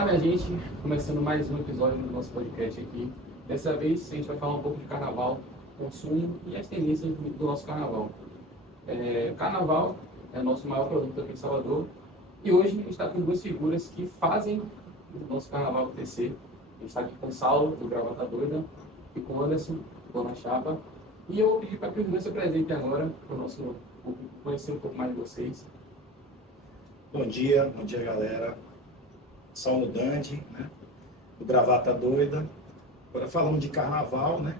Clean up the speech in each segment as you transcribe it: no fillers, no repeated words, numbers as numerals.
Fala, minha gente, começando mais um episódio do nosso podcast aqui. Dessa vez a gente vai falar um pouco de carnaval, consumo e as tendências do nosso carnaval. Carnaval é o nosso maior produto aqui em Salvador e hoje a gente está com duas figuras que fazem o nosso carnaval acontecer. A gente está aqui com o Saulo, do Gravata Doida, e com o Anderson, do Dona Chapa. E eu vou pedir para que os dois se apresentem agora, para o nosso público conhecer um pouco mais de vocês. Bom dia galera. Saulo Dante, né? Do Gravata Doida. Agora falando de carnaval, né?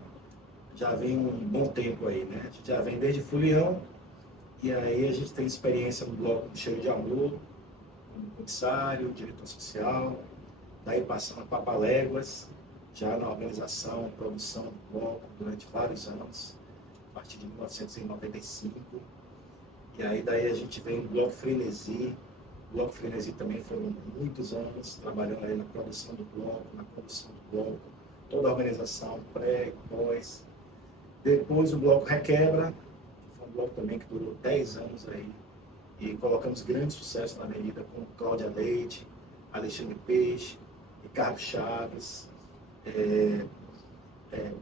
Já vem um bom tempo aí, né? A gente já vem desde Fulião, e aí a gente tem experiência no bloco do Cheiro de Amor, como comissário, diretor social, daí passando para Papaléguas, já na organização, produção do bloco durante vários anos, a partir de 1995. E aí daí a gente vem no bloco Frenesi. O Bloco Frenesi também foram muitos anos trabalhando aí na produção do bloco, na condução do bloco, toda a organização, pré, pós. Depois o Bloco Requebra, que foi um bloco também que durou 10 anos aí, e colocamos grande sucesso na avenida com Cláudia Leite, Alexandre Peixe, Ricardo Chaves,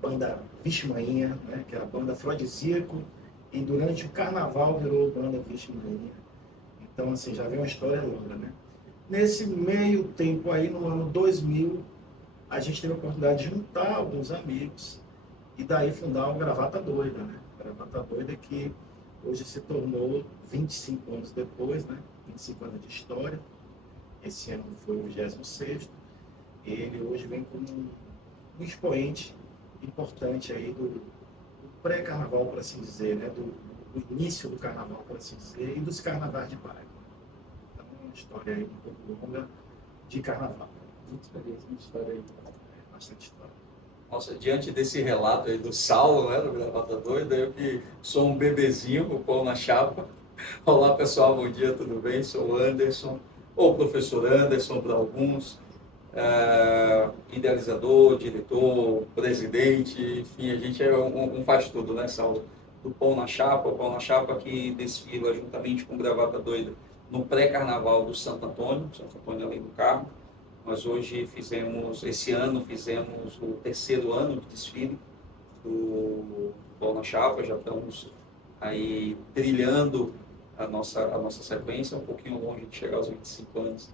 banda Vixe Maninha, né, que era a banda Afrodisíaco, e durante o carnaval virou banda Vixe Maninha. Então, assim, já vem uma história longa, né? Nesse meio tempo aí, no ano 2000, a gente teve a oportunidade de juntar alguns amigos e daí fundar o Gravata Doida, né? Gravata Doida que hoje se tornou, 25 anos depois, né? 25 anos de história. Esse ano foi o 26º. Ele hoje vem como um expoente importante aí do pré-carnaval, por assim dizer, né? Do início do carnaval, por assim dizer, e dos carnavais de bairro. Então, uma história aí um pouco longa de carnaval. Muita experiência, muita história aí. Bastante história. Nossa, diante desse relato aí do Saulo, né, do Gravata Doida, eu que sou um bebezinho, o pão na chapa. Olá pessoal, bom dia, tudo bem? Sou o Anderson, ou professor Anderson para alguns, idealizador, diretor, presidente, enfim, a gente é um faz tudo, né, Saulo? Do Pão na Chapa, o Pão na Chapa que desfila juntamente com o Gravata Doida no pré-carnaval do Santo Antônio além do Carmo. Nós hoje esse ano fizemos o 3º ano de desfile do Pão na Chapa, já estamos aí trilhando a nossa sequência, um pouquinho longe de chegar aos 25 anos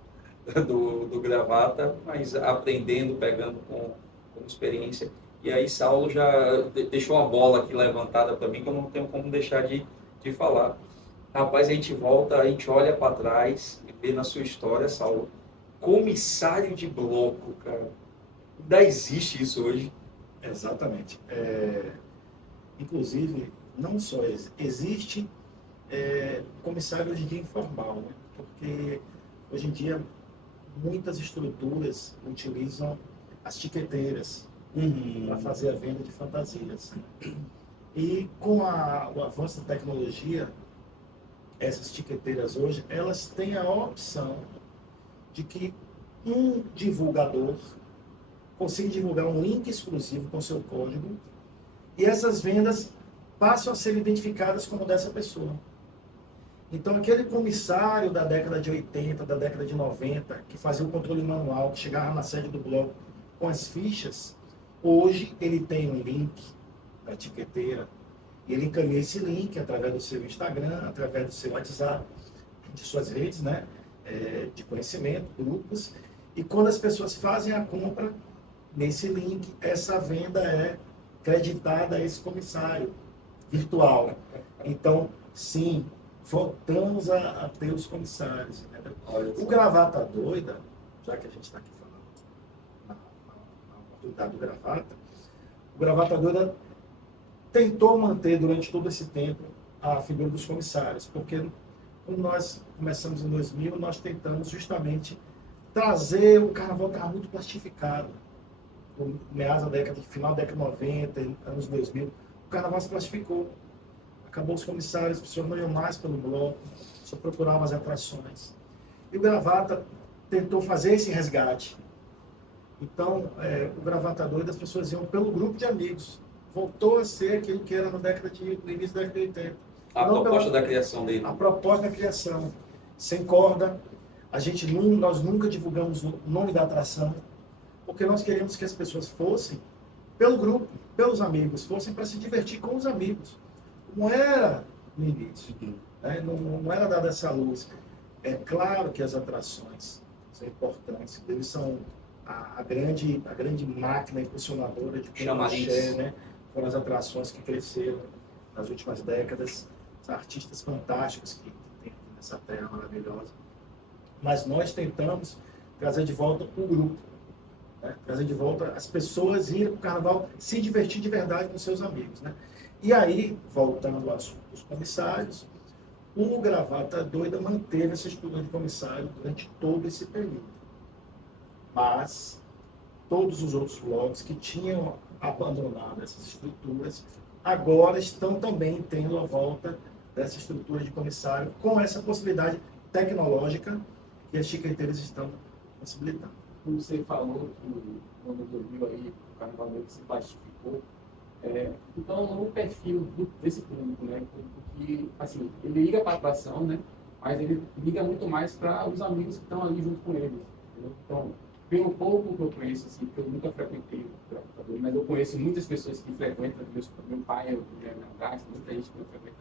do Gravata, mas aprendendo, pegando com experiência. E aí Saulo já deixou uma bola aqui levantada para mim que eu não tenho como deixar de falar. Rapaz, a gente volta, a gente olha para trás e vê na sua história, Saulo, comissário de bloco, cara. Ainda existe isso hoje? Exatamente. Inclusive, não só existe comissário hoje em dia informal, né? Porque hoje em dia muitas estruturas utilizam as tiqueteiras para fazer a venda de fantasias. E com o avanço da tecnologia, essas tiqueteiras hoje, elas têm a opção de que um divulgador consiga divulgar um link exclusivo com seu código e essas vendas passam a ser identificadas como dessa pessoa. Então, aquele comissário da década de 80, da década de 90, que fazia o controle manual, que chegava na sede do bloco com as fichas, hoje ele tem um link da etiqueteira e ele encaminha esse link através do seu Instagram, através do seu WhatsApp, de suas redes, né, de conhecimento, grupos, e quando as pessoas fazem a compra nesse link, essa venda é creditada a esse comissário virtual. Então, sim, voltamos a ter os comissários. Entendeu? O Gravata Doida, já que a gente está aqui falando na oportunidade do Gravata, o Gravata Doida tentou manter durante todo esse tempo a figura dos comissários, porque quando nós começamos em 2000, nós tentamos justamente trazer o carnaval que estava muito plastificado. No meados da década, final da década de 90, anos 2000, o carnaval se plastificou. Acabou os comissários, as pessoas não iam mais pelo bloco, só procuravam as atrações. E o Gravata tentou fazer esse resgate. Então, o Gravata Doida, as pessoas iam pelo grupo de amigos. Voltou a ser aquilo que era no início da década de 80. A proposta da criação dele. A proposta da criação. Sem corda, Nós nunca divulgamos o nome da atração, porque nós queremos que as pessoas fossem pelo grupo, pelos amigos, fossem para se divertir com os amigos. Não era no início, né? Não era dada essa luz. É claro que as atrações são importantes, eles são a grande máquina impulsionadora de Pinochet, né? Foram as atrações que cresceram nas últimas décadas, os artistas fantásticos que tem nessa terra maravilhosa. Mas nós tentamos trazer de volta o grupo, né? Trazer de volta as pessoas irem para o carnaval se divertir de verdade com seus amigos, né? E aí, voltando ao assunto dos comissários, o Gravata Doida manteve essa estrutura de comissário durante todo esse período. Mas todos os outros blocos que tinham abandonado essas estruturas agora estão também tendo a volta dessa estrutura de comissário com essa possibilidade tecnológica que as chiqueteiras estão possibilitando. Como você falou, que quando viu aí o carnaval meio que se plastificou, então é um novo perfil desse público, né? Que, assim, ele liga para a atração, né? Mas ele liga muito mais para os amigos que estão ali junto com eles, entendeu? Então, pelo pouco que eu conheço, assim, porque eu nunca frequentei o Gravata, mas eu conheço muitas pessoas que frequentam, meu pai, minha gasta, muita gente que não frequenta.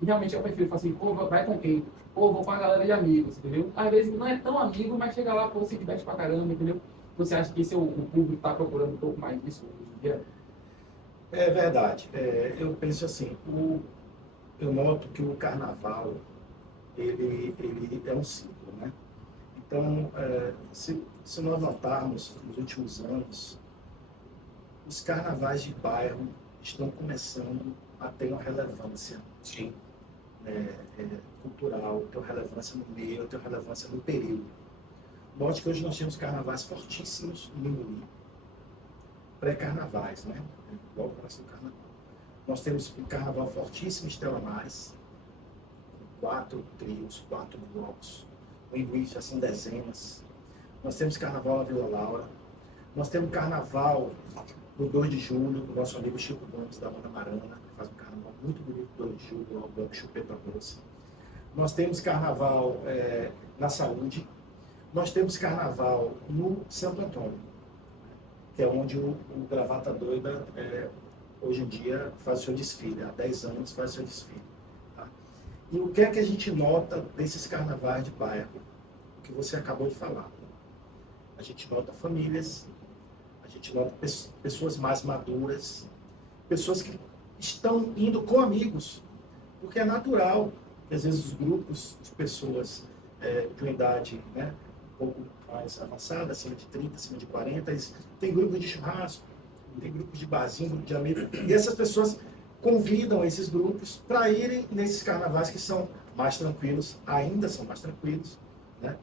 E realmente eu prefiro falar assim, pô, vai com quem? Pô, vou com a galera de amigos, entendeu? Às vezes não é tão amigo, mas chega lá, pô, você diverte pra caramba, entendeu? Você acha que esse é o público que está procurando um pouco mais disso hoje em dia? É verdade. Eu penso assim, eu noto que o carnaval, ele é um ciclo, né? Então, se nós notarmos nos últimos anos, os carnavais de bairro estão começando a ter uma relevância. Sim. Cultural, tem uma relevância no meio, tem uma relevância no período. Note que hoje nós temos carnavais fortíssimos no Imuí, pré-carnavais, né? Logo antes do carnaval. Nós temos um carnaval fortíssimo em Estela Maris, com 4 trios, 4 blocos. No Imuí já são dezenas. Nós temos carnaval na Vila Laura. Nós temos carnaval no 2 de julho, do nosso amigo Chico Gomes, da banda Marana, que faz um carnaval muito bonito, 2 de julho, o bloco Chupeta Doce. Nós temos carnaval na Saúde. Nós temos carnaval no Santo Antônio, que é onde o Gravata Doida, hoje em dia, faz o seu desfile. Há 10 anos faz o seu desfile. Tá? E o que é que a gente nota desses carnavais de bairro? O que você acabou de falar. A gente nota famílias, a gente nota pessoas mais maduras, pessoas que estão indo com amigos, porque é natural que às vezes os grupos de pessoas de uma idade, né, um pouco mais avançada, acima de 30, acima de 40, tem grupos de churrasco, tem grupos de barzinho, grupo de amigos, e essas pessoas convidam esses grupos para irem nesses carnavais que são mais tranquilos, ainda são mais tranquilos, né,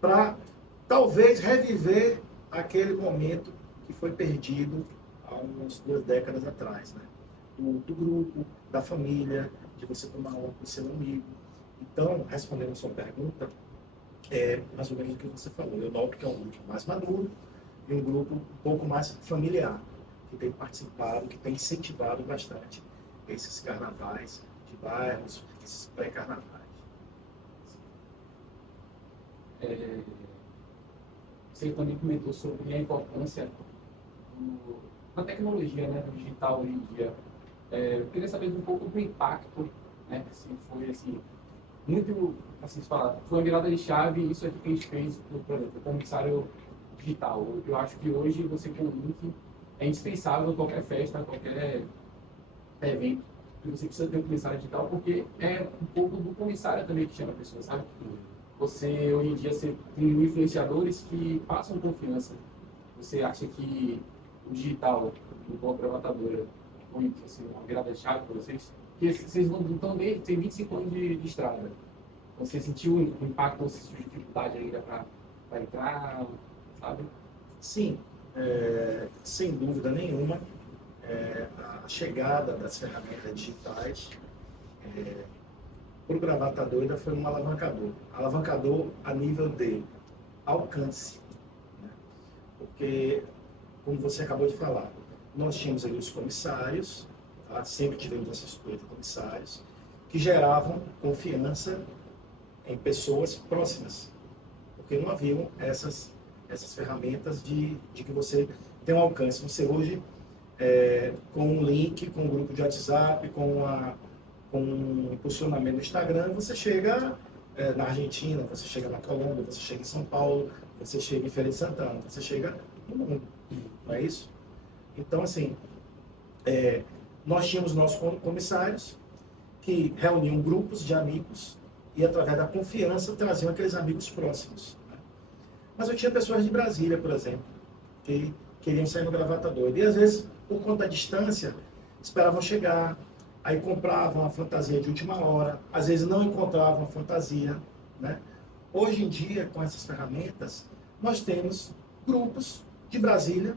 para talvez reviver aquele momento que foi perdido há umas 2 décadas atrás, né? Do grupo, da família, de você tomar uma com seu amigo. Então, respondendo a sua pergunta, mais ou menos o que você falou. Eu noto que é um grupo mais maduro e um grupo um pouco mais familiar, que tem participado, que tem incentivado bastante esses carnavais de bairros, esses pré-carnavais. Você também comentou sobre a importância da tecnologia, né, do digital hoje em dia. Eu queria saber um pouco do impacto, né, se foi assim, muito, assim se fala, foi uma virada de chave, isso aqui que a gente fez, por exemplo, o comissário digital. Eu acho que hoje você com o link é indispensável em qualquer festa, qualquer evento, que você precisa ter um comissário digital, porque é um pouco do comissário também que chama a pessoa, sabe? Você, hoje em dia, você tem influenciadores que passam confiança. Você acha que o digital, no bloco Gravata, foi assim, uma virada de chave para vocês? Porque vocês não estão tem 25 anos de estrada. Você sentiu o impacto, você sentiu dificuldade ainda para entrar, sabe? Sim, sem dúvida nenhuma, a chegada das ferramentas digitais para o Gravata Doida foi um alavancador a nível de alcance, né? Porque, como você acabou de falar, nós tínhamos ali os comissários, tá? Sempre tivemos essa estrutura de comissários, que geravam confiança em pessoas próximas. Porque porque não haviam essas ferramentas de que você tem um alcance. Você hoje, com um link, com um grupo de WhatsApp, com um impulsionamento no Instagram, você chega na Argentina, você chega na Colômbia, você chega em São Paulo, você chega em Feira de Santana, você chega no mundo, não é isso? Então, assim, nós tínhamos nossos comissários que reuniam grupos de amigos e, através da confiança, traziam aqueles amigos próximos. Né? Mas eu tinha pessoas de Brasília, por exemplo, que queriam sair no Gravata Doida. E, às vezes, por conta da distância, esperavam chegar, aí compravam a fantasia de última hora, às vezes não encontravam a fantasia. Né? Hoje em dia, com essas ferramentas, nós temos grupos de Brasília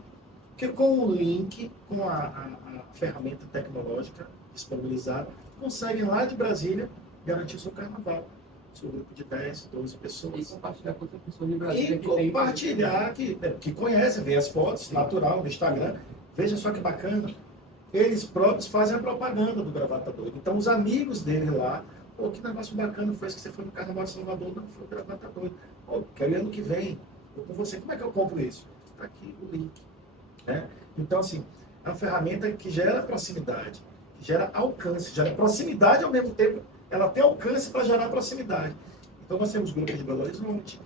que, com o link, com a ferramenta tecnológica disponibilizada, conseguem lá de Brasília garantir seu carnaval. Seu grupo de 10, 12 pessoas. E compartilhar com outra pessoa de Brasília. E compartilhar, que conhece, vê as fotos, natural, no Instagram. Veja só que bacana. Eles próprios fazem a propaganda do Gravata Doida. Então, os amigos dele lá, pô, que negócio bacana foi esse que você foi no Carnaval de Salvador. Não, foi o Gravata Doida. Pô, quero ir ano que vem. Eu com você. Como é que eu compro isso? Está aqui o link. Né? Então, assim, é uma ferramenta que gera proximidade, que gera alcance, gera proximidade ao mesmo tempo. Ela tem alcance para gerar proximidade. Então, nós temos grupos de Belo Horizonte,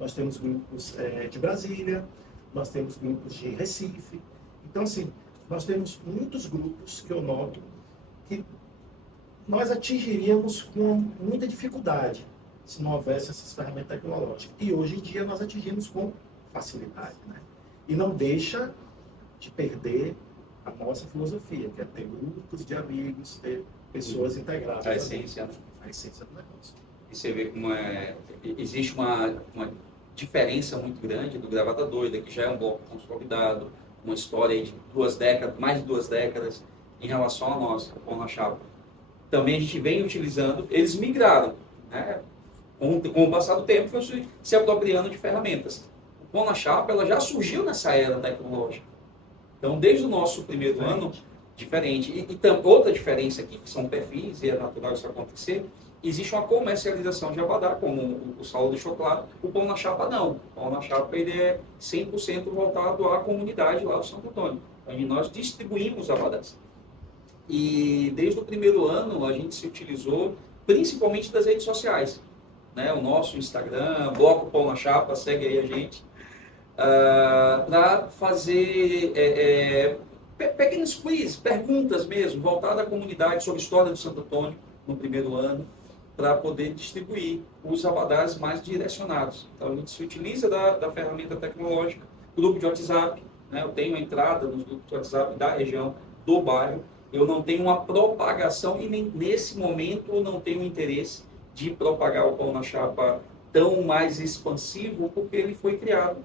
nós temos grupos de Brasília, nós temos grupos de Recife. Então, assim, nós temos muitos grupos que eu noto que nós atingiríamos com muita dificuldade se não houvesse essas ferramentas tecnológicas. E hoje em dia nós atingimos com facilidade. Né? E não deixa de perder a nossa filosofia, que é ter grupos de amigos, ter pessoas integradas. A essência, né? A essência do negócio. E você vê como existe uma diferença muito grande do Gravata Doida, que já é um bloco consolidado, uma história de mais de 2 décadas, em relação a nós, o Pão na Chapa. Também a gente vem utilizando, eles migraram, né? Com o passar do tempo, foi se apropriando de ferramentas. O Pão na Chapa, ela já surgiu nessa era tecnológica. Então, desde o nosso primeiro ano, diferente. E outra diferença aqui, que são perfis, e é natural isso acontecer, existe uma comercialização de abadá, como o Saulo deixou claro. O Pão na Chapa não. O Pão na Chapa ele é 100% voltado à comunidade lá do Santo Antônio, onde nós distribuímos abadás. E desde o primeiro ano a gente se utilizou principalmente das redes sociais. Né? O nosso Instagram, Bloco Pão na Chapa, segue aí a gente, para fazer pequenos quiz, perguntas mesmo, voltadas à comunidade sobre a história do Santo Antônio no primeiro ano, para poder distribuir os abadás mais direcionados. Então a gente se utiliza da ferramenta tecnológica, grupo de WhatsApp, né? Eu tenho a entrada nos grupos de WhatsApp da região, do bairro, eu não tenho uma propagação e nem nesse momento eu não tenho interesse de propagar o Pão na Chapa tão mais expansivo, porque ele foi criado,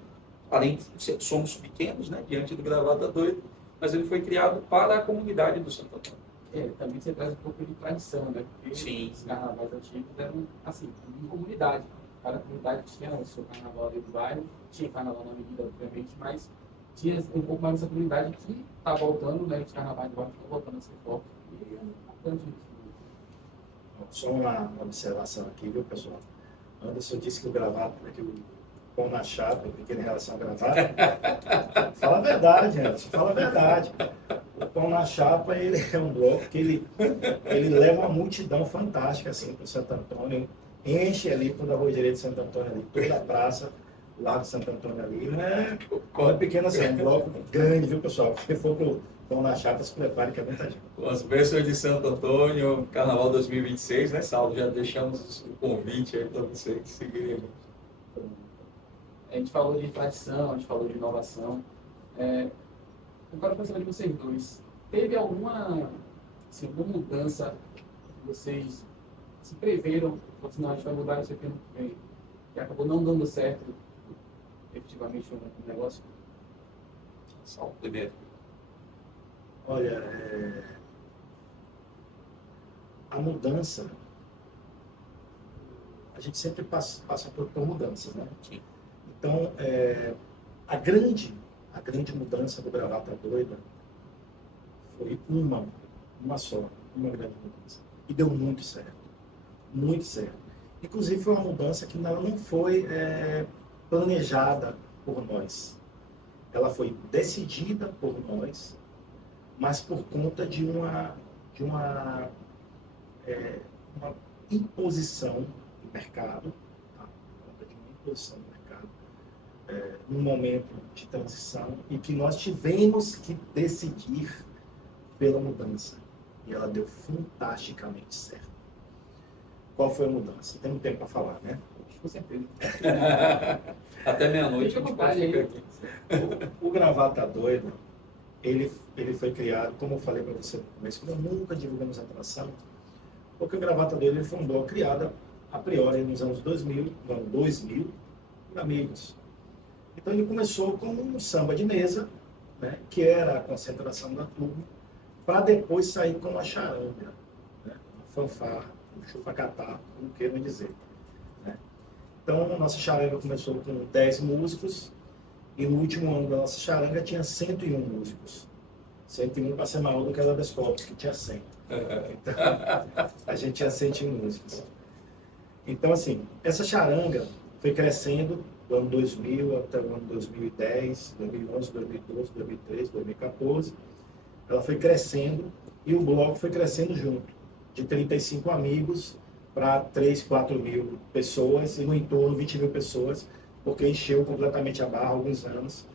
além de somos pequenos, né, diante do Gravata Doida, mas ele foi criado para a comunidade do Santo Antônio. Também você traz um pouco de tradição, né? Porque Sim. os carnavais antigos eram, assim, em comunidade. Cada comunidade tinha o seu carnaval ali do bairro, tinha carnaval na medida, obviamente, mas tinha um pouco mais dessa comunidade que está voltando, né? Os carnavais do bairro estão voltando a ser forte. E é importante isso. Só uma observação aqui, viu, pessoal? Anderson disse que o Gravata, que o Pão na Chapa, pequeno em relação ao Gravata. Fala a verdade, Anderson, fala a verdade. O Pão na Chapa, ele é um bloco que ele leva uma multidão fantástica, assim, para o Santo Antônio. Enche ali toda a rua direita de Santo Antônio, ali, toda a praça lá de Santo Antônio ali. Não é pequeno assim, é um bloco grande, viu, pessoal? Se for para o Pão na Chapa, se prepare que é muita gente. Com as bênçãos de Santo Antônio, Carnaval 2026, né, Saulo? Já deixamos o convite aí para vocês seguirem a gente. A gente falou de tradição, a gente falou de inovação. Agora, para saber de vocês dois, teve alguma mudança que vocês se preveram, assim, não, a gente vai mudar isso aqui ano que vem, que acabou não dando certo, efetivamente, no negócio? Saulo primeiro. Olha, a mudança, a gente sempre passa por mudanças, né? Sim. Então, a grande mudança do Gravata Doida foi uma só, uma grande mudança. E deu muito certo, muito certo. Inclusive foi uma mudança que não foi planejada por nós. Ela foi decidida por nós, mas por conta de uma imposição do mercado, tá? Por conta de uma imposição do mercado, num momento de transição, e que nós tivemos que decidir pela mudança. E ela deu fantasticamente certo. Qual foi a mudança? Temos tempo para falar, né? Com certeza. Até meia-noite a Fica à gente vontade pode aí. ficar aqui. O Gravata Doida, ele foi criado, como eu falei para você no começo, nós nunca divulgamos atração, porque o Gravata Doida ele foi um bloco criado a priori nos anos 2000, no ano 2000, por amigos. Então ele começou como um samba de mesa, né, que era a concentração da turma, para depois sair com a charanga, né, a fanfarra, o chupa-catá, como queiram dizer. Né. Então a nossa charanga começou com 10 músicos, e no último ano da nossa charanga tinha 101 músicos. 101 para ser maior do que a das Copos, que tinha 100. Então, a gente tinha 101 músicos. Então, assim, essa charanga foi crescendo do ano 2000 até o ano 2010, 2011, 2012, 2013, 2014. Ela foi crescendo e o bloco foi crescendo junto, de 35 amigos para 3, 4 mil pessoas e no entorno 20 mil pessoas, porque encheu completamente a barra há alguns anos,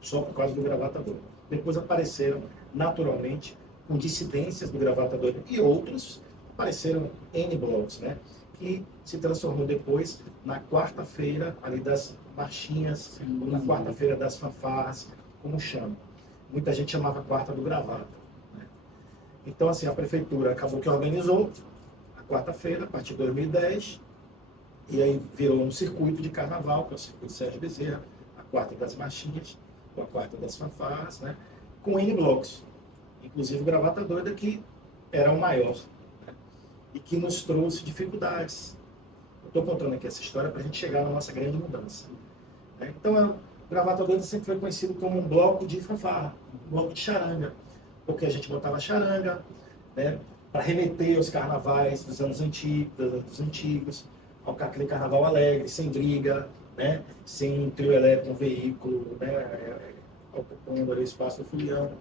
só por causa do Gravata Doida. Depois apareceram, naturalmente, com dissidências do Gravata Doida e outros, apareceram N blocos, né? Que se transformou depois na quarta-feira ali das marchinhas, ou na quarta-feira das fanfarras, como chama. Muita gente chamava quarta do Gravata. Né? Então, assim, a prefeitura acabou que organizou a quarta-feira, a partir de 2010, e aí virou um circuito de carnaval, que é o circuito Sérgio Bezerra, a quarta das marchinhas, ou a quarta das fanfarras, né? Com N blocos. Inclusive o Gravata Doida, que era o maior, né? E que nos trouxe dificuldades. Eu estou contando aqui essa história para a gente chegar na nossa grande mudança. Né? Então, o Gravata Doida sempre foi conhecido como um bloco de fanfarra, um bloco de charanga, porque a gente botava charanga, né? Para remeter aos carnavais dos anos antigos, aquele carnaval alegre, sem briga, né? Sem um trio elétrico, um veículo, né? Ocupando ali o espaço do folião.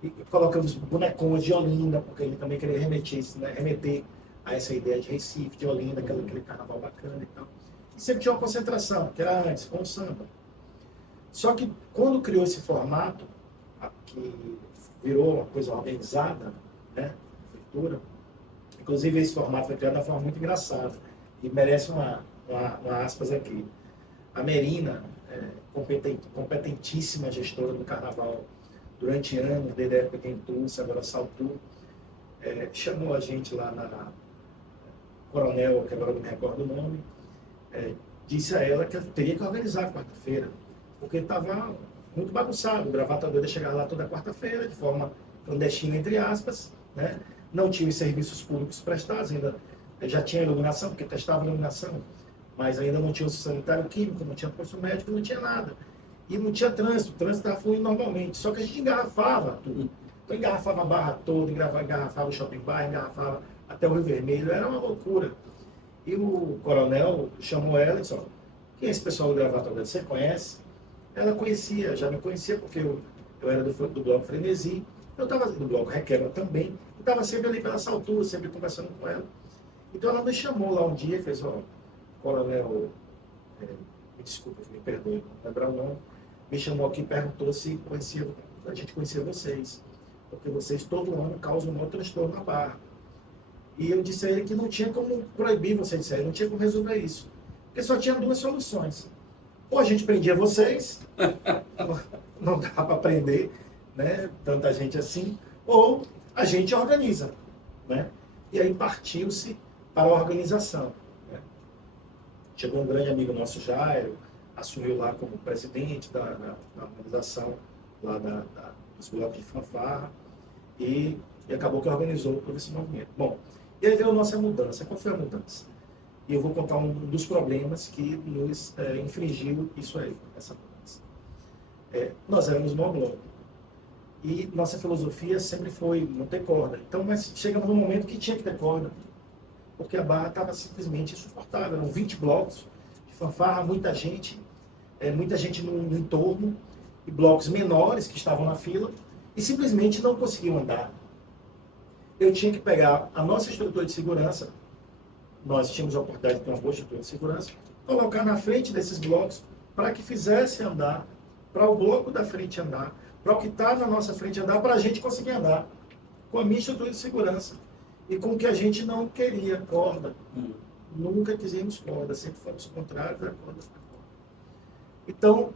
E colocamos bonecões de Olinda, porque ele também queria remeter a essa ideia de Recife, de Olinda, aquele carnaval bacana e tal. E sempre tinha uma concentração, que era antes, com o samba. Só que quando criou esse formato, que virou uma coisa organizada, né? A prefeitura, inclusive esse formato foi criado de uma forma muito engraçada. E merece uma aspas aqui. A Merina, competentíssima gestora do carnaval durante anos, desde a época de Entulce, agora Saltu, chamou a gente lá na Coronel, que agora não me recordo o nome, disse a ela que eu teria que organizar a quarta-feira, porque estava muito bagunçado. O Gravata Doida chegava lá toda quarta-feira, de forma clandestina, entre aspas, né? Não tinha os serviços públicos prestados, ainda já tinha iluminação, porque testava iluminação, mas ainda não tinha o sanitário químico, não tinha posto médico, não tinha nada. E não tinha trânsito, o trânsito estava fluindo normalmente, só que a gente engarrafava tudo. Então engarrafava a barra toda, engarrafava o shopping bar, engarrafava até o Rio Vermelho, era uma loucura. E o coronel chamou ela e disse: quem é esse pessoal do Gravata Doida? Você conhece? Ela conhecia, já me conhecia, porque eu era do bloco Frenesi, eu estava do bloco Requebra também, eu estava sempre ali pela altura, sempre conversando com ela. Então ela me chamou lá um dia e fez: coronel, me desculpa, me perdoe, não lembrar o nome, me chamou aqui e perguntou se a gente conhecia vocês, porque vocês todo ano causam um outro transtorno na barra. E eu disse a ele que não tinha como proibir vocês de sair, não tinha como resolver isso, porque só tinha duas soluções. Ou a gente prendia vocês, não dá para prender, né, tanta gente assim, ou a gente organiza, né? E aí partiu-se para a organização. Né? Chegou um grande amigo nosso, Jairo, assumiu lá como presidente da organização lá dos blocos de fanfarra e acabou que organizou todo esse movimento. Bom, e aí veio a nossa mudança. Qual foi a mudança? E eu vou contar um dos problemas que nos infringiu isso aí, essa mudança. Nós éramos um bloco. E nossa filosofia sempre foi não ter corda. Então, mas chegamos num momento que tinha que ter corda. porque a barra estava simplesmente insuportável. Eram 20 blocos de fanfarra, muita gente no entorno, e blocos menores que estavam na fila, e simplesmente não conseguiam andar. Eu tinha que pegar a nossa estrutura de segurança, nós tínhamos a oportunidade de ter uma boa estrutura de segurança, colocar na frente desses blocos para que fizesse andar, para o bloco da frente andar, para o que está na nossa frente andar, para a gente conseguir andar com a minha estrutura de segurança e com o que a gente não queria, corda. Nunca quisemos corda, sempre fomos contrários à corda. Então,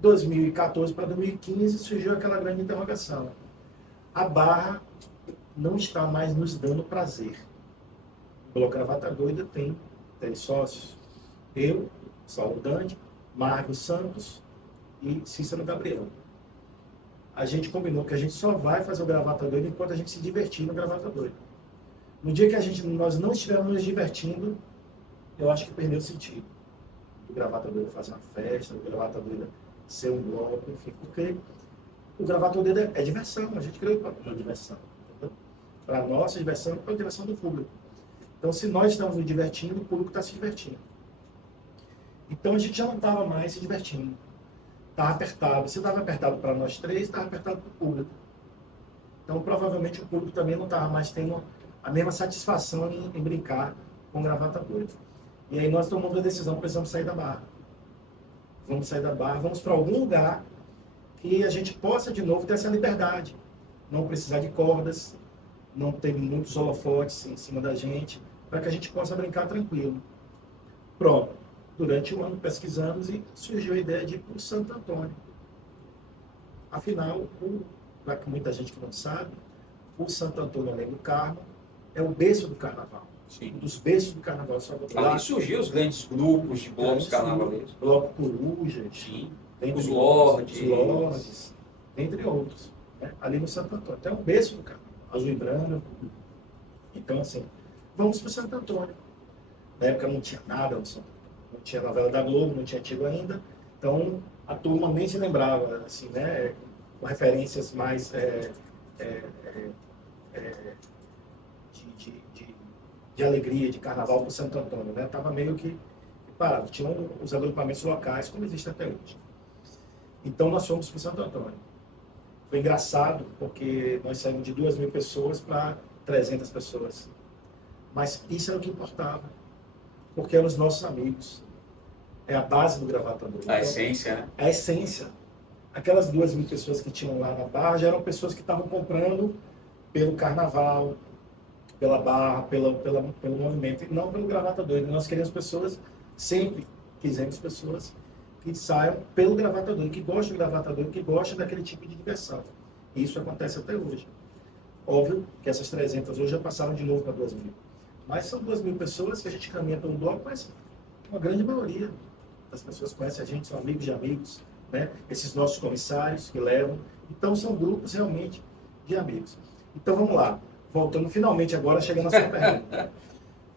2014 para 2015 surgiu aquela grande interrogação. A barra não está mais nos dando prazer. O Bloco Gravata Doida tem 3 sócios. Eu, Saulo Dandi, Marcos Santos e Cícero Gabriel. A gente combinou que a gente só vai fazer o Gravata Doida enquanto a gente se divertir no Gravata Doida. No dia que nós não estivermos nos divertindo, eu acho que perdeu o sentido. O Gravata Doida fazer uma festa, o Gravata Doida ser um bloco, enfim, porque o Gravata Doida é diversão, a gente criou para diversão. Para a nossa diversão e para a diversão do público. Então, se nós estamos nos divertindo, o público está se divertindo. Então, a gente já não estava mais se divertindo. Estava apertado. Se estava apertado para nós 3, estava apertado para o público. Então, provavelmente, o público também não estava mais tendo a mesma satisfação em brincar com Gravata Doida. E aí nós tomamos a decisão, precisamos sair da barra. Vamos sair da barra, vamos para algum lugar que a gente possa, de novo, ter essa liberdade. Não precisar de cordas, não ter muitos holofotes em cima da gente, para que a gente possa brincar tranquilo. Pronto. Durante o ano pesquisamos e surgiu a ideia de ir para o Santo Antônio. Afinal, para muita gente que não sabe, o Santo Antônio além do Carmo é o berço do carnaval. Sim. Um dos berços do carnaval. Ali surgiu os grandes grupos de blocos carnavaleiros. Bloco Corujas, Sim. Os Lordes, entre outros. Né? Ali no Santo Antônio. Então é o berço do carnaval. Azul e branco. Então, assim, vamos para o Santo Antônio. Na época não tinha nada no Santo Antônio. Não tinha novela da Globo, não tinha tido ainda. Então, a turma nem se lembrava, assim, né? Com referências mais de alegria, de carnaval para o Santo Antônio, né? Estava meio que parado. Tinham os agrupamentos locais, como existe até hoje. Então, nós fomos para o Santo Antônio. Foi engraçado, porque nós saímos de 2.000 pessoas para 300 pessoas. Mas isso era o que importava, porque eram os nossos amigos. É a base do Gravata Doida. A essência, né? A essência. Aquelas 2.000 pessoas que tinham lá na barra já eram pessoas que estavam comprando pelo carnaval, pela barra, pelo movimento, e não pelo Gravata Doida. Nós queríamos pessoas, sempre quisemos pessoas que saiam pelo Gravata Doida, que gostam do Gravata Doida, que gostam daquele tipo de diversão. E isso acontece até hoje. Óbvio que essas 300 hoje já passaram de novo para 2.000. Mas são 2.000 pessoas que a gente caminha pelo bloco, mas uma grande maioria das pessoas conhecem a gente, são amigos de amigos, né? Esses nossos comissários que levam. Então são grupos realmente de amigos. Então vamos lá, voltando finalmente agora, chegando na sua pergunta.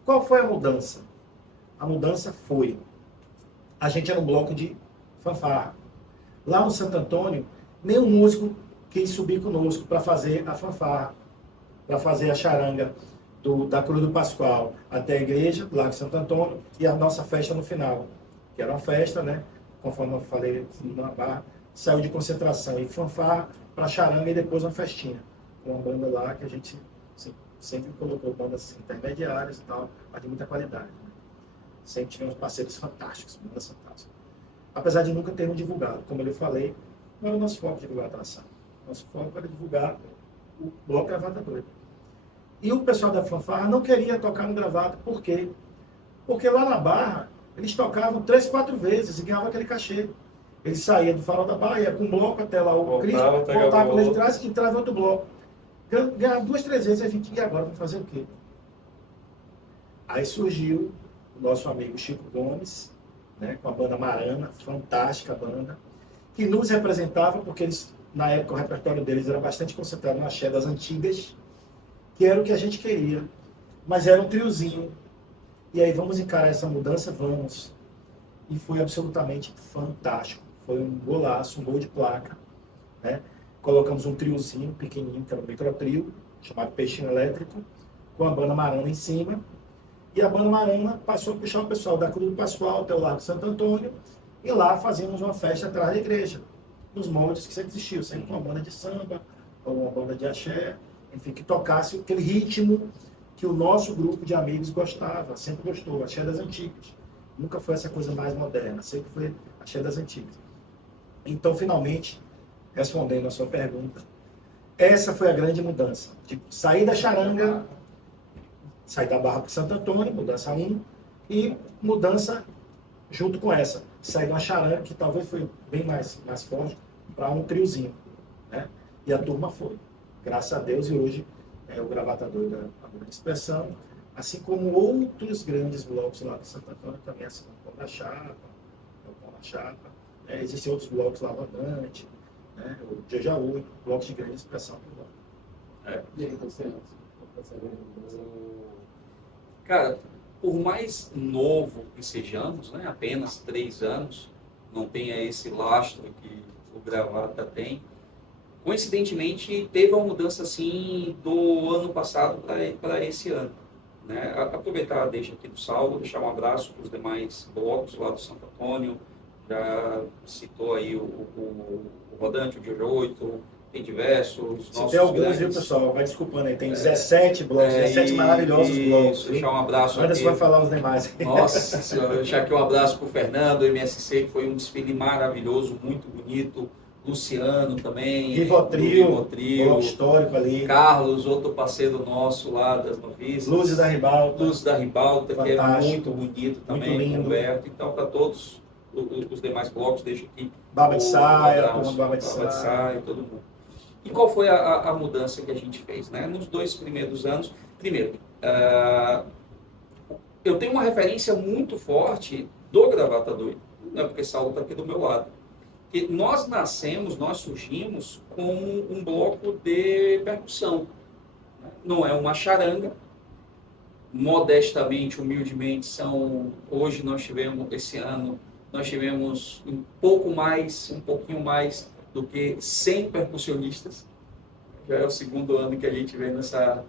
Qual foi a mudança? A mudança foi, a gente era um bloco de fanfarra. Lá no Santo Antônio, nenhum músico quis subir conosco para fazer a fanfarra, para fazer a charanga da Cruz do Pascoal até a igreja, lá em Santo Antônio, e a nossa festa no final, que era uma festa, né? Conforme eu falei na barra, saiu de concentração e fanfarra para charanga e depois uma festinha. Com uma banda lá que a gente sempre colocou bandas intermediárias e tal, mas de muita qualidade. Né? Sempre tivemos parceiros fantásticos, bandas fantásticas. Apesar de nunca termos divulgado, como eu falei, não era o nosso foco divulgar a atração. Nosso foco era divulgar o Bloco Gravata Doida. E o pessoal da fanfarra não queria tocar no Gravata, por quê? Porque lá na Barra, eles tocavam 3, 4 vezes e ganhavam aquele cachê. Ele saía do Farol da Barra, ia com um bloco até lá o Cristo, voltava por de trás e entrava em outro bloco. Ganhava 2, 3 vezes, a gente, e agora vamos fazer o quê? Aí surgiu o nosso amigo Chico Gomes, né, com a banda Marana, fantástica banda, que nos representava, porque eles, na época o repertório deles era bastante concentrado no axé das antigas, que era o que a gente queria, mas era um triozinho. E aí, vamos encarar essa mudança? Vamos. E foi absolutamente fantástico. Foi um golaço, um gol de placa, né? Colocamos um triozinho pequenininho, que era um microtrio, chamado Peixinho Elétrico, com a banda Marana em cima. E a banda Marana passou a puxar o pessoal da Cruz do Pascoal até o Largo de Santo Antônio, e lá fazíamos uma festa atrás da igreja, nos moldes que sempre existiam, sempre com uma banda de samba, ou uma banda de axé, enfim, que tocasse aquele ritmo que o nosso grupo de amigos gostava, sempre gostou, axé das antigas. Nunca foi essa coisa mais moderna, sempre foi axé das antigas. Então, finalmente, respondendo a sua pergunta, essa foi a grande mudança, de sair da charanga, sair da Barra para Santo Antônio, mudança 1, e mudança junto com essa, sair de uma charanga, que talvez foi bem mais forte, para um triozinho, né? E a turma foi, graças a Deus, e hoje é o Gravata Doida, a grande expressão, assim como outros grandes blocos lá de Santo Antônio, também assim, o Pão da Chapa, existem outros blocos lá rodante, né? O Dia 8, blocos de grande expressão por lá. E aí, você? Cara, por mais novo que sejamos, né, apenas 3 anos, não tenha esse lastro que o Gravata tem, coincidentemente teve uma mudança assim do ano passado para esse ano. Né? Aproveitar a deixa aqui do Saulo, deixar um abraço para os demais blocos lá do Santo Antônio, já citou aí o Rodante, o Dia 8, tem diversos. Se tem alguns, viu, pessoal? Vai desculpando aí. Tem 17 blocos, 17 maravilhosos blocos. Deixar um abraço Anderson vai falar os demais. Nossa senhora, deixar aqui um abraço para o Fernando, MSC, que foi um desfile maravilhoso, muito bonito. Luciano também. Rivotril, bloco histórico ali. Carlos, outro parceiro nosso lá das noviças. Luzes da Ribalta, que é muito bonito também. Muito lindo. Humberto. Então, para todos os demais blocos, deixo aqui. Baba de Saia, Baba de Saia, todo mundo. E qual foi a mudança que a gente fez? Né? Nos 2 primeiros anos, primeiro, eu tenho uma referência muito forte do Gravata Doida, não é porque Saulo está aqui do meu lado. Que nós surgimos com um bloco de percussão. Não é uma charanga. Modestamente, humildemente, hoje nós tivemos, esse ano, nós tivemos um pouquinho mais do que 100 percussionistas. Já é o 2º ano que a gente vem nessa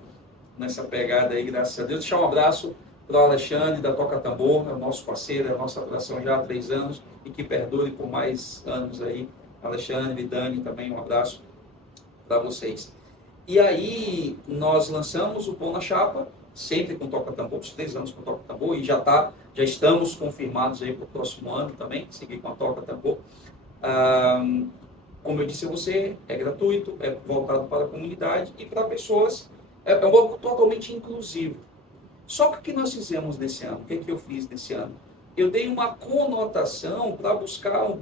pegada aí, graças a Deus. Deixar um abraço para o Alexandre da Toca Tambor, é o nosso parceiro, é a nossa atração já há 3 anos e que perdure por mais anos aí. Alexandre e Dani também, um abraço para vocês. E aí nós lançamos o Pão na Chapa, sempre com Toca Tambor, os 3 anos com Toca Tambor, e já estamos confirmados aí para o próximo ano também, seguir com a Toca Tambor. Como eu disse a você, é gratuito, é voltado para a comunidade e para pessoas, é um bloco totalmente inclusivo. Só que o que nós fizemos nesse ano? O que eu fiz nesse ano? Eu dei uma conotação para buscar um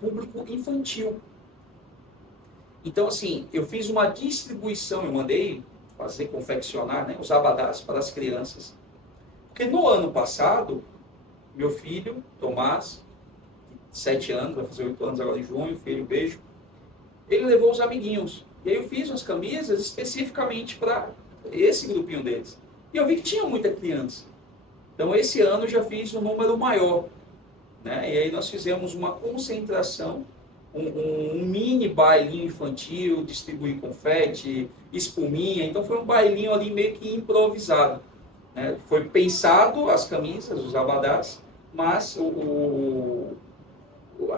público infantil. Então, assim, eu fiz uma distribuição, eu mandei confeccionar, né, os abadás para as crianças. Porque no ano passado, meu filho, Tomás, 7 anos, vai fazer 8 anos agora em junho, filho, beijo, ele levou os amiguinhos. E aí eu fiz as camisas especificamente para esse grupinho deles. E eu vi que tinha muita criança. Então, esse ano eu já fiz um número maior. Né? E aí nós fizemos uma concentração, um mini bailinho infantil, distribuir confete, espuminha. Então, foi um bailinho ali meio que improvisado. Né? Foi pensado as camisas, os abadás, mas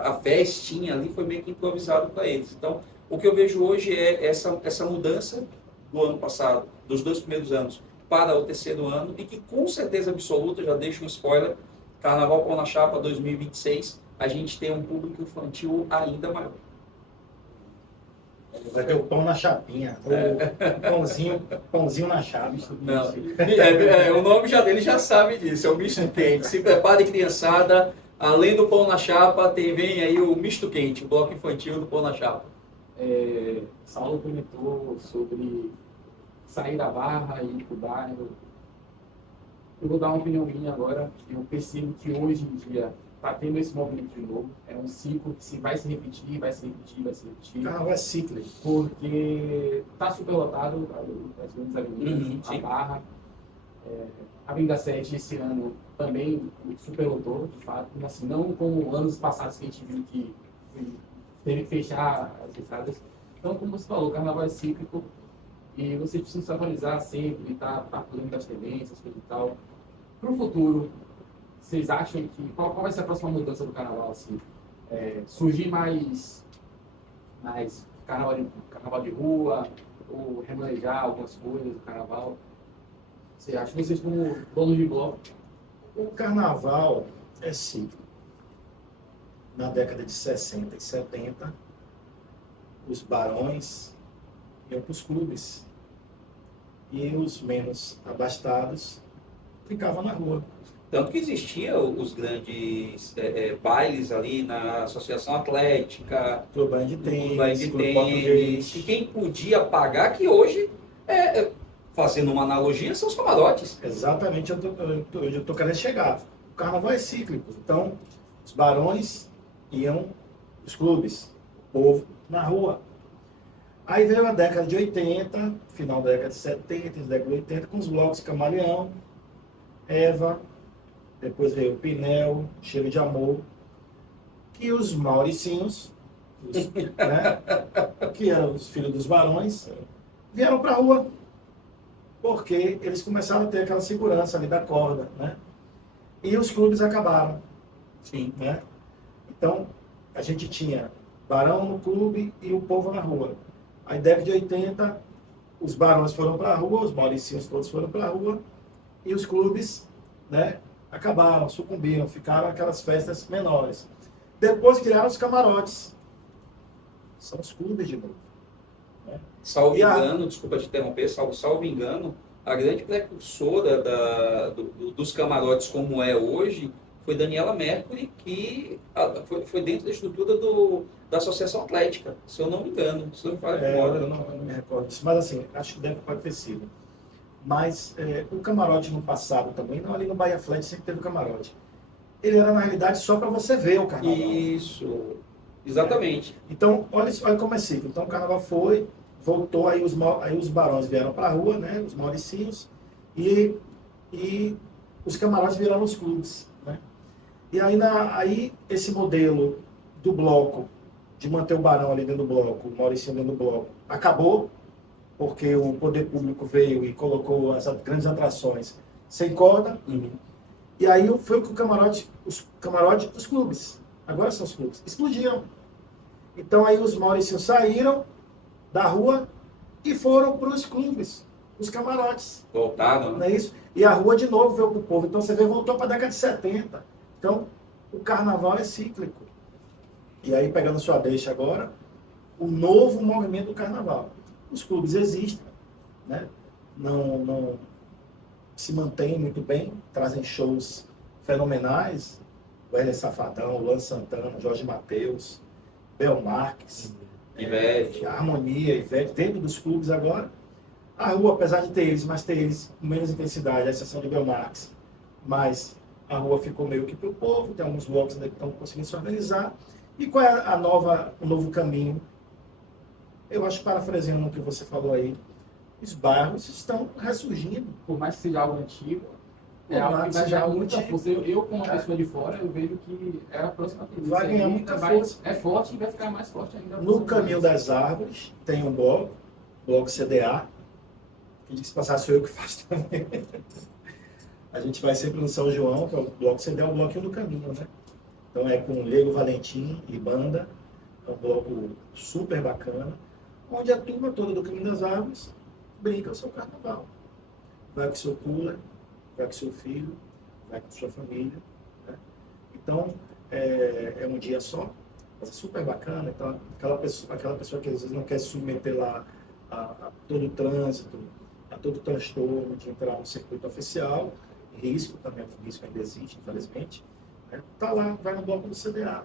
a festinha ali foi meio que improvisado para eles. Então, o que eu vejo hoje é essa mudança do ano passado, dos 2 primeiros anos, para o 3º ano, e que com certeza absoluta, já deixo um spoiler, Carnaval Pão na Chapa 2026, a gente tem um público infantil ainda maior. Vai ter o pão na chapinha, o pãozinho na chapa. Não, o nome dele já sabe disso, é o misto quente. Se prepare, criançada, além do pão na chapa, vem aí o misto quente, o bloco infantil do pão na chapa. Saulo comentou sobre sair da Barra e ir para o bairro. Eu vou dar uma opinião minha agora. Eu percebo que hoje em dia está tendo esse movimento de novo. É um ciclo que vai se repetir, vai se repetir. Carnaval é cíclico. Porque está superlotado as grandes avenidas, a Barra. A Avenida 7 esse ano também superlotou, de fato. Assim, não como anos passados que a gente viu que teve que fechar as estradas. Então, como você falou, o carnaval é cíclico. E você precisa se atualizar sempre, tá por dentro das tendências, coisa e tal. Para o futuro, vocês acham que... Qual vai ser a próxima mudança do carnaval, assim? Surgir mais carnaval de rua, ou remanejar algumas coisas do carnaval? Você acha? Vocês como donos de bloco? O carnaval é cíclico. Na década de 60 e 70, os barões iam para os clubes e os menos abastados ficavam na rua. Tanto que existia os grandes bailes ali na Associação Atlética, Clube de no tênis, clube de clube tênis, e português. quem podia pagar, que hoje, fazendo uma analogia, são os camarotes. Exatamente onde eu estou querendo chegar. O carnaval é cíclico. Então, os barões iam os clubes, o povo na rua. Aí veio a década de 80, final da década de 70, década de 80, com os blocos Camaleão, Eva, depois veio o Pinel, Cheiro de Amor, que os Mauricinhos, né, que eram os filhos dos barões, vieram para a rua, porque eles começaram a ter aquela segurança ali da corda, né? E os clubes acabaram. Sim. Né? Então, a gente tinha barão no clube e o povo na rua. Aí, década de 80, os barões foram para a rua, os mauricinhos todos foram para a rua, e os clubes, né, acabaram, sucumbiram, ficaram aquelas festas menores. Depois criaram os camarotes. São os clubes de novo. Né? Salvo engano, desculpa te interromper, salvo engano, a grande precursora dos camarotes como é hoje foi Daniela Mercury, que foi dentro da estrutura da Associação Atlética, se eu não me engano, se eu não me falha a memória. Eu não me recordo disso, mas assim, acho que pode ter sido. Mas o camarote no passado também, não, ali no Bahia Flat sempre teve o camarote. Ele era na realidade só para você ver o carnaval. Isso, exatamente. Então, olha como é ciclo. Então o carnaval voltou, aí os barões vieram para a rua, né, os mauricinhos, e os camarotes viraram os clubes. Né? E aí esse modelo do bloco, de manter o barão ali dentro do bloco, o mauricinho dentro do bloco, acabou, porque o poder público veio e colocou as grandes atrações sem corda. Uhum. E aí foi que os camarotes dos clubes, agora são os clubes, explodiram. Então aí os mauricinhos saíram da rua e foram para os clubes, os camarotes. Voltaram, Não né? é isso? E a rua de novo veio para o povo. Então você vê, voltou para a década de 70. Então o carnaval é cíclico. E aí, pegando sua deixa agora, o novo movimento do carnaval. Os clubes existem, né? Não se mantêm muito bem, trazem shows fenomenais. O Hélio Safadão, Luan Santana, Jorge Mateus, Bel Marques, Ivete. Harmonia, Ivete, dentro dos clubes agora. A rua, apesar de ter eles, mas ter eles com menos intensidade, a exceção de Bel Marques, mas a rua ficou meio que para o povo, tem alguns blocos ainda que estão conseguindo se organizar. E qual é o novo caminho? Eu acho, parafraseando o que você falou aí, os bairros estão ressurgindo. Por mais que seja algo antigo, Por é algo mais que que vai seja ganhar algo muita antigo. força. Eu, como uma pessoa de fora, eu vejo que é a próxima tendência. Vai ganhar Ainda muita força. É forte e vai ficar mais forte ainda. No Caminho das Árvores tem um bloco CDA, que diz que passar sou eu que faço também. A gente vai sempre no São João, que é o bloco CDA, o bloquinho do caminho, né? Então é com Lego Valentim e banda, é um bloco super bacana, onde a turma toda do Caminho das Árvores brinca o seu carnaval. Vai com seu cooler, vai com seu filho, vai com sua família. Né? Então, é um dia só, mas é super bacana. Então, aquela pessoa que às vezes não quer se submeter lá a todo o trânsito, a todo o transtorno de entrar no circuito oficial, risco também, o risco ainda existe, infelizmente, né? Tá lá, vai no bloco do CDA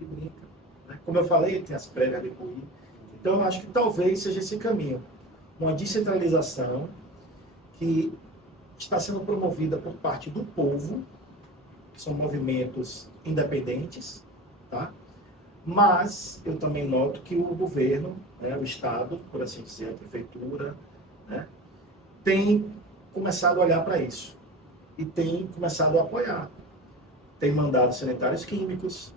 e brinca. Né? Como eu falei, tem as prévias de corrida. Então, eu acho que talvez seja esse caminho. Uma descentralização que está sendo promovida por parte do povo, são movimentos independentes, tá? Mas eu também noto que o governo, né, o Estado, por assim dizer, a prefeitura, né, tem começado a olhar para isso e tem começado a apoiar. Tem mandado sanitários químicos,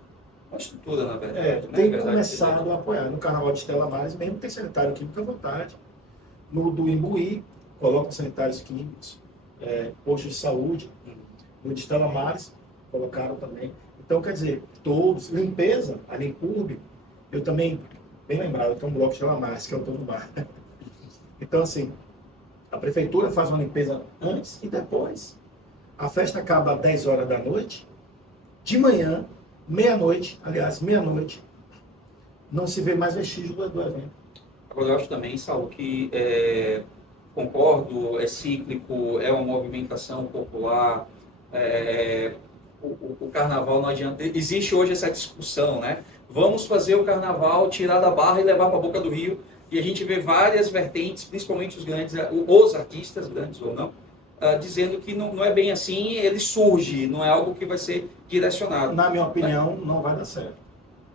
Uma estrutura, na verdade. tem começado a apoiar. No Carnaval de Estela Maris mesmo tem sanitário químico à vontade. No do Imbuí, colocam sanitários químicos, postos de saúde. No de Estelamares, colocaram também. Então, quer dizer, todos, limpeza, a Limpurb, eu também, bem lembrado, eu tenho um bloco de Estelamares, que é o Todo Mar. Então, assim, a prefeitura faz uma limpeza antes e depois. A festa acaba às 10 horas da noite, de manhã, meia-noite, não se vê mais vestígio do evento. Agora, eu acho também, Saulo, que concordo, é cíclico, é uma movimentação popular, o carnaval não adianta. Existe hoje essa discussão, né? Vamos fazer o carnaval, tirar da Barra e levar para a Boca do Rio. E a gente vê várias vertentes, principalmente os grandes, os artistas, grandes ou não, dizendo que não é bem assim, ele surge, não é algo que vai ser direcionado. Na minha opinião, não vai dar certo.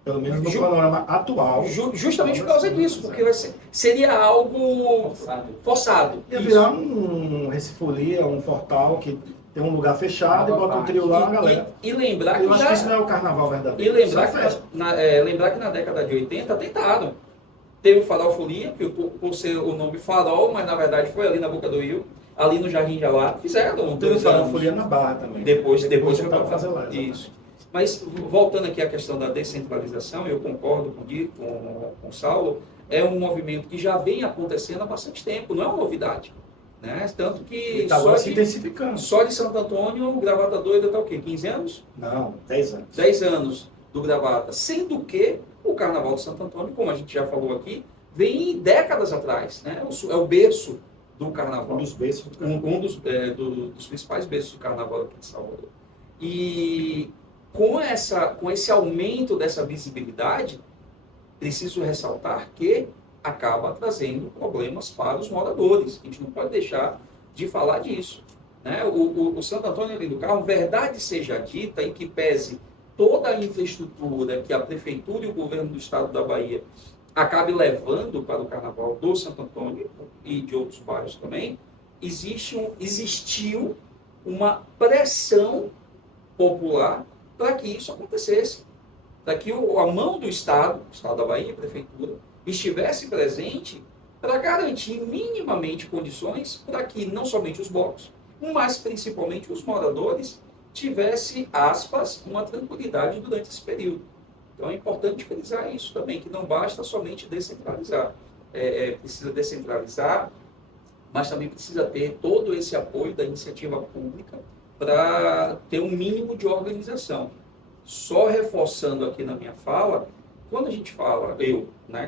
Pelo menos no panorama atual. Justamente por causa disso, porque seria algo forçado. Ia virar um Recifolia, um Fortal que tem um lugar fechado e bota um trio lá, galera. E lembrar eu acho que isso não é o carnaval verdadeiro. E lembrar que na década de 80 tentaram. Teve o Farol Folia, que por ser o nome Farol, mas na verdade foi ali na Boca do Rio, ali no Jardim Jalar, fizeram. Teve o Farol Folia na Barra também. Depois foi para fazer lá. Isso. Mas voltando aqui à questão da descentralização, eu concordo com o Saulo, é um movimento que já vem acontecendo há bastante tempo, não é uma novidade. Né? Tanto que está agora se intensificando. Só de Santo Antônio, o Gravata Doida está o quê? 15 anos? Não, 10 anos. 10 anos do Gravata. Sendo que o Carnaval de Santo Antônio, como a gente já falou aqui, vem décadas atrás. Né? É o berço do Carnaval. Um dos berços do Carnaval. Dos principais berços do Carnaval aqui de Salvador. E com esse aumento dessa visibilidade, preciso ressaltar que acaba trazendo problemas para os moradores. A gente não pode deixar de falar disso. Né? O Santo Antônio ali do Carmo, verdade seja dita, e que pese toda a infraestrutura que a Prefeitura e o Governo do Estado da Bahia acabe levando para o Carnaval do Santo Antônio e de outros bairros também, existiu uma pressão popular para que isso acontecesse. Para que a mão do Estado da Bahia, a Prefeitura, estivesse presente para garantir minimamente condições para que não somente os blocos, mas principalmente os moradores tivessem, aspas, uma tranquilidade durante esse período. Então é importante frisar isso também, que não basta somente descentralizar. Precisa descentralizar, mas também precisa ter todo esse apoio da iniciativa pública para ter um mínimo de organização. Só reforçando aqui na minha fala, quando a gente fala,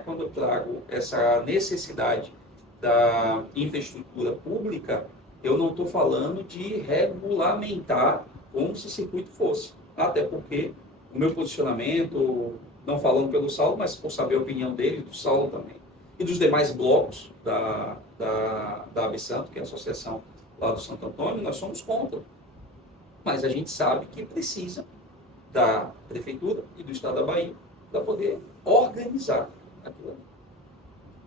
quando eu trago essa necessidade da infraestrutura pública, eu não estou falando de regulamentar como se circuito fosse. Até porque o meu posicionamento, não falando pelo Saulo, mas por saber a opinião dele, do Saulo também, e dos demais blocos da AB Santo, que é a associação lá do Santo Antônio, nós somos contra. Mas a gente sabe que precisa da Prefeitura e do Estado da Bahia para poder organizar aquilo ali.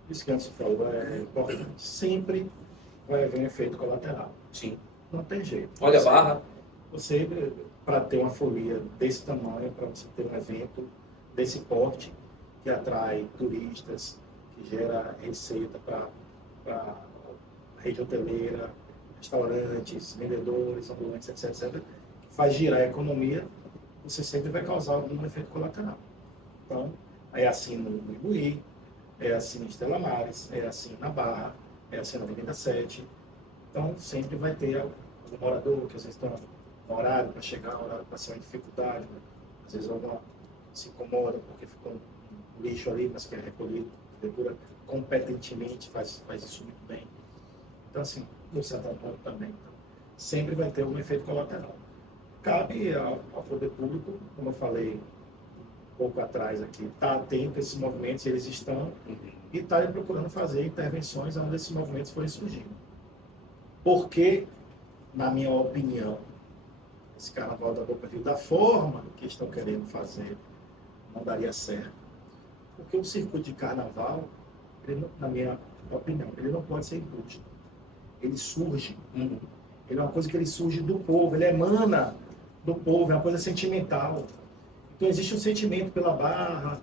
Isso que antes falou é importante. Sempre vai haver um efeito colateral. Sim. Não tem jeito. Olha a Barra. Você, para ter uma folia desse tamanho, para você ter um evento desse porte, que atrai turistas, que gera receita para a rede hoteleira, restaurantes, vendedores, ambulantes, etc., que faz girar a economia, você sempre vai causar algum efeito colateral. Então, é assim no Imbuí, é assim em Estelamares, é assim na Barra, é assim na Avenida 7. Então, sempre vai ter algum morador que às vezes estão no horário para chegar, horário para ser uma dificuldade, né? Às vezes alguém se incomoda porque ficou um lixo ali, mas quer recolher. A prefeitura competentemente faz isso muito bem. Então, assim, no Santo Antônio também. Então, sempre vai ter um efeito colateral. Cabe ao poder público, como eu falei um pouco atrás aqui, estar atento a esses movimentos, eles estão, e estarem procurando fazer intervenções onde esses movimentos forem surgindo. Porque, na minha opinião, esse carnaval da Boca do Rio, da forma que estão querendo fazer, não daria certo. Porque o circuito de carnaval, na minha opinião, ele não pode ser imposto. Ele surge. Ele é uma coisa que ele surge do povo, ele emana do povo, é uma coisa sentimental. Então existe um sentimento pela Barra,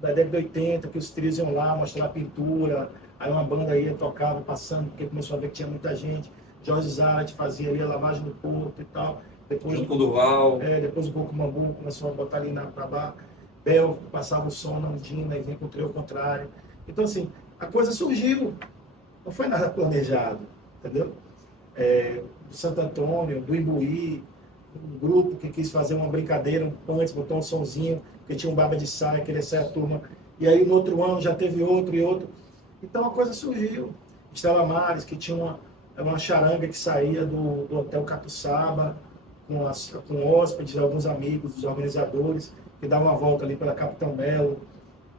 da década de 80, que os trios iam lá mostrar a pintura, Aí uma banda ia, tocava, passando, porque começou a ver que tinha muita gente. Jorge Zarat fazia ali a lavagem do porto e tal. Depois, Junto com o Durval. depois o Boco Mambu começou a botar ali pra bar. Bel passava o som na Undina e vinha com o trio ao contrário. Então, assim, a coisa surgiu. Não foi nada planejado, entendeu? Do Santo Antônio, do Imbuí, um grupo que quis fazer uma brincadeira, um punch, botou um sonzinho, porque tinha um baba de saia, queria ser a turma. E aí no outro ano já teve outro e outro. Então a coisa surgiu. Estela Maris, que tinha uma charanga que saía do Hotel Catuçaba, com hóspedes, alguns amigos, os organizadores, que davam uma volta ali pela Capitão Melo.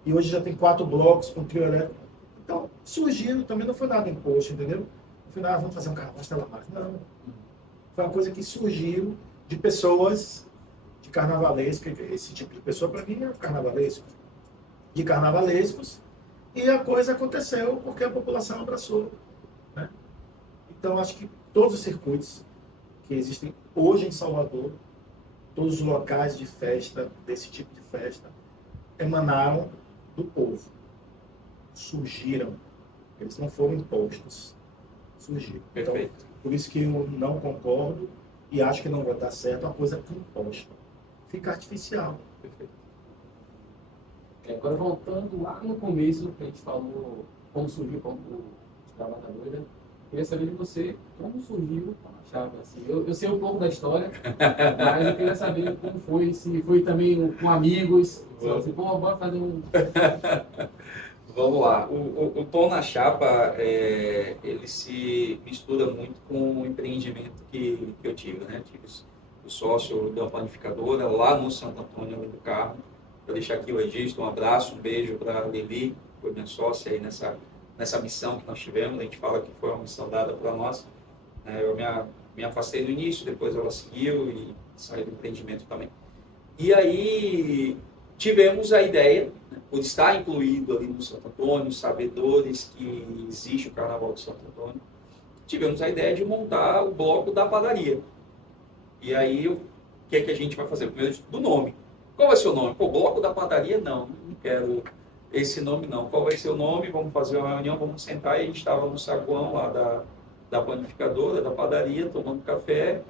E hoje já tem 4 blocos com trio elétrico. Então surgiu, também não foi nada imposto, entendeu? No final, vamos fazer um carnaval Estela Maris. Não. Foi uma coisa que surgiu de pessoas de carnavalesco, esse tipo de pessoa para mim é carnavalesco, de carnavalescos, e a coisa aconteceu porque a população abraçou, né? Então acho que todos os circuitos que existem hoje em Salvador, todos os locais de festa, desse tipo de festa, emanaram do povo, surgiram, eles não foram impostos, surgiram. Perfeito. Então, por isso que eu não concordo e acho que não vai dar certo uma coisa imposta. Fica artificial. Perfeito. Agora, voltando lá no começo, que a gente falou como surgiu o Gravata Doida, eu queria saber de você como surgiu a chave. Assim, eu sei um pouco da história, mas eu queria saber como foi, se foi também com amigos, se você, pô, bora fazer um... Vamos lá. O Pão na Chapa, ele se mistura muito com o empreendimento que eu tive, né? Tive o sócio da panificadora lá no Santo Antônio, ali do Carmo. Vou deixar aqui o registro, um abraço, um beijo para a Lili, que foi minha sócia aí nessa missão que nós tivemos. A gente fala que foi uma missão dada para nós. Eu me afastei no início, depois ela seguiu e saiu do empreendimento também. E aí tivemos a ideia, né, por estar incluído ali no Santo Antônio, sabedores que existe o Carnaval do Santo Antônio, tivemos a ideia de montar o bloco da padaria. E aí, o que é que a gente vai fazer? Primeiro, do nome. Qual vai ser o nome? Pô, bloco da padaria? Não quero esse nome não. Qual vai ser o nome? Vamos fazer uma reunião, vamos sentar. E a gente estava no saguão lá da panificadora, da padaria, tomando café.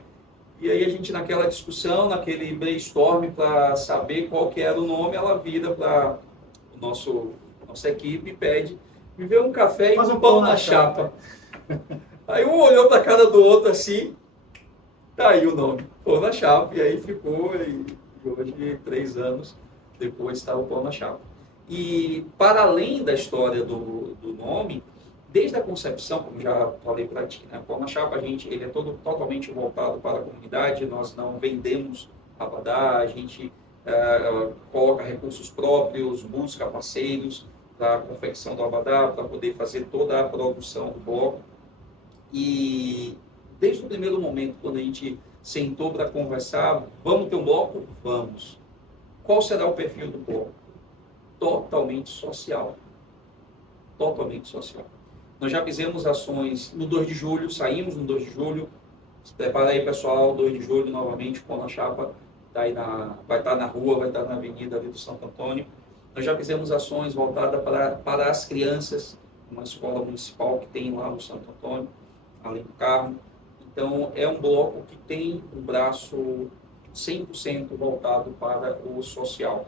E aí a gente, naquela discussão, naquele brainstorm para saber qual que era o nome, ela vira para nossa equipe e pede, me vê um café e um pão na chapa. Aí um olhou para a cara do outro assim, tá aí o nome, pão na chapa. E aí ficou, e hoje, 3 anos depois, está o pão na chapa. E para além da história do nome, desde a concepção, como já falei para ti, né? O Pão na Chapa, ele é totalmente voltado para a comunidade, nós não vendemos abadá, a gente coloca recursos próprios, busca parceiros para a confecção do abadá, para poder fazer toda a produção do bloco. E desde o primeiro momento, quando a gente sentou para conversar, vamos ter um bloco? Vamos. Qual será o perfil do bloco? Totalmente social. Totalmente social. Nós já fizemos ações no 2 de julho, saímos no 2 de julho. Se prepara aí, pessoal, 2 de julho novamente, o Pão na Chapa vai estar na rua, vai estar na avenida ali do Santo Antônio. Nós já fizemos ações voltadas para as crianças, uma escola municipal que tem lá no Santo Antônio, além do Carmo. Então, é um bloco que tem um braço 100% voltado para o social.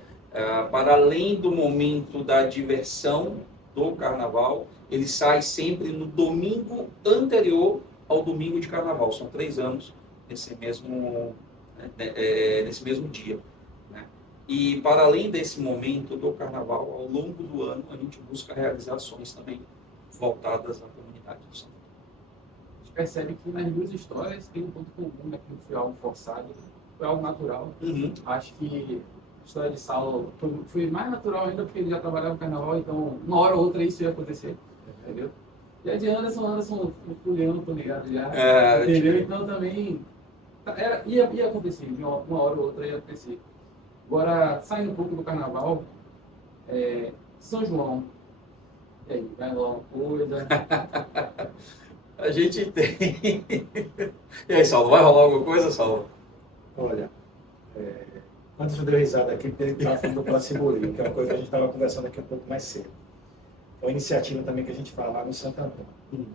Para além do momento da diversão do Carnaval, ele sai sempre no domingo anterior ao domingo de Carnaval. São 3 anos nesse mesmo dia, né? E para além desse momento do Carnaval, ao longo do ano, a gente busca realizar ações também voltadas à comunidade do Santo Antônio. A gente percebe que nas 2 histórias tem um ponto comum, né? Que não foi algo forçado, foi algo natural. Acho que a história de Saulo foi mais natural ainda porque ele já trabalhava no Carnaval, então uma hora ou outra isso ia acontecer, entendeu? E a de Anderson, Juliano, tô ligado já, entendeu? Então também ia acontecer, uma hora ou outra ia acontecer. Agora, saindo um pouco do Carnaval, São João, e aí, vai rolar uma coisa? A gente tem... E aí, Saulo, vai rolar alguma coisa, Saulo? Olha, antes eu dei risada aqui, porque ele estava falando do Placebolinho, que é uma coisa que a gente estava conversando aqui um pouco mais cedo. uma iniciativa também que a gente fala lá no Santo Antônio.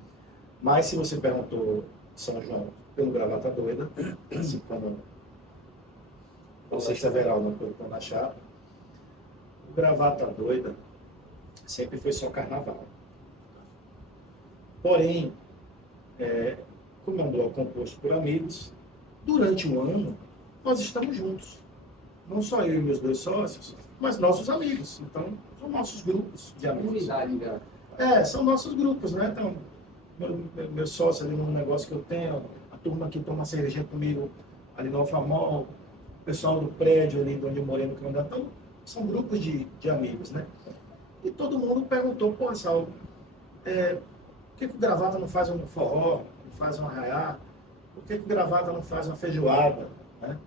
Mas se você perguntou São João pelo Gravata Doida, assim como você Several não pelo Pão na Chapa, o Gravata Doida sempre foi só carnaval. Porém, como é um bloco composto por amigos, durante um ano nós estamos juntos. Não só eu e meus 2 sócios, mas nossos amigos. Então, são nossos grupos de amigos. Unidade, cara. São nossos grupos, né? Então, meu sócio ali no negócio que eu tenho, a turma que toma cervejinha comigo ali no Alfamol, o pessoal do prédio ali de onde eu morei no Canadá. Então, são grupos de amigos, né? E todo mundo perguntou, pô, Saulo, por que o Gravata não faz um forró, não faz um arraiá? Por que o Gravata não faz uma feijoada, né?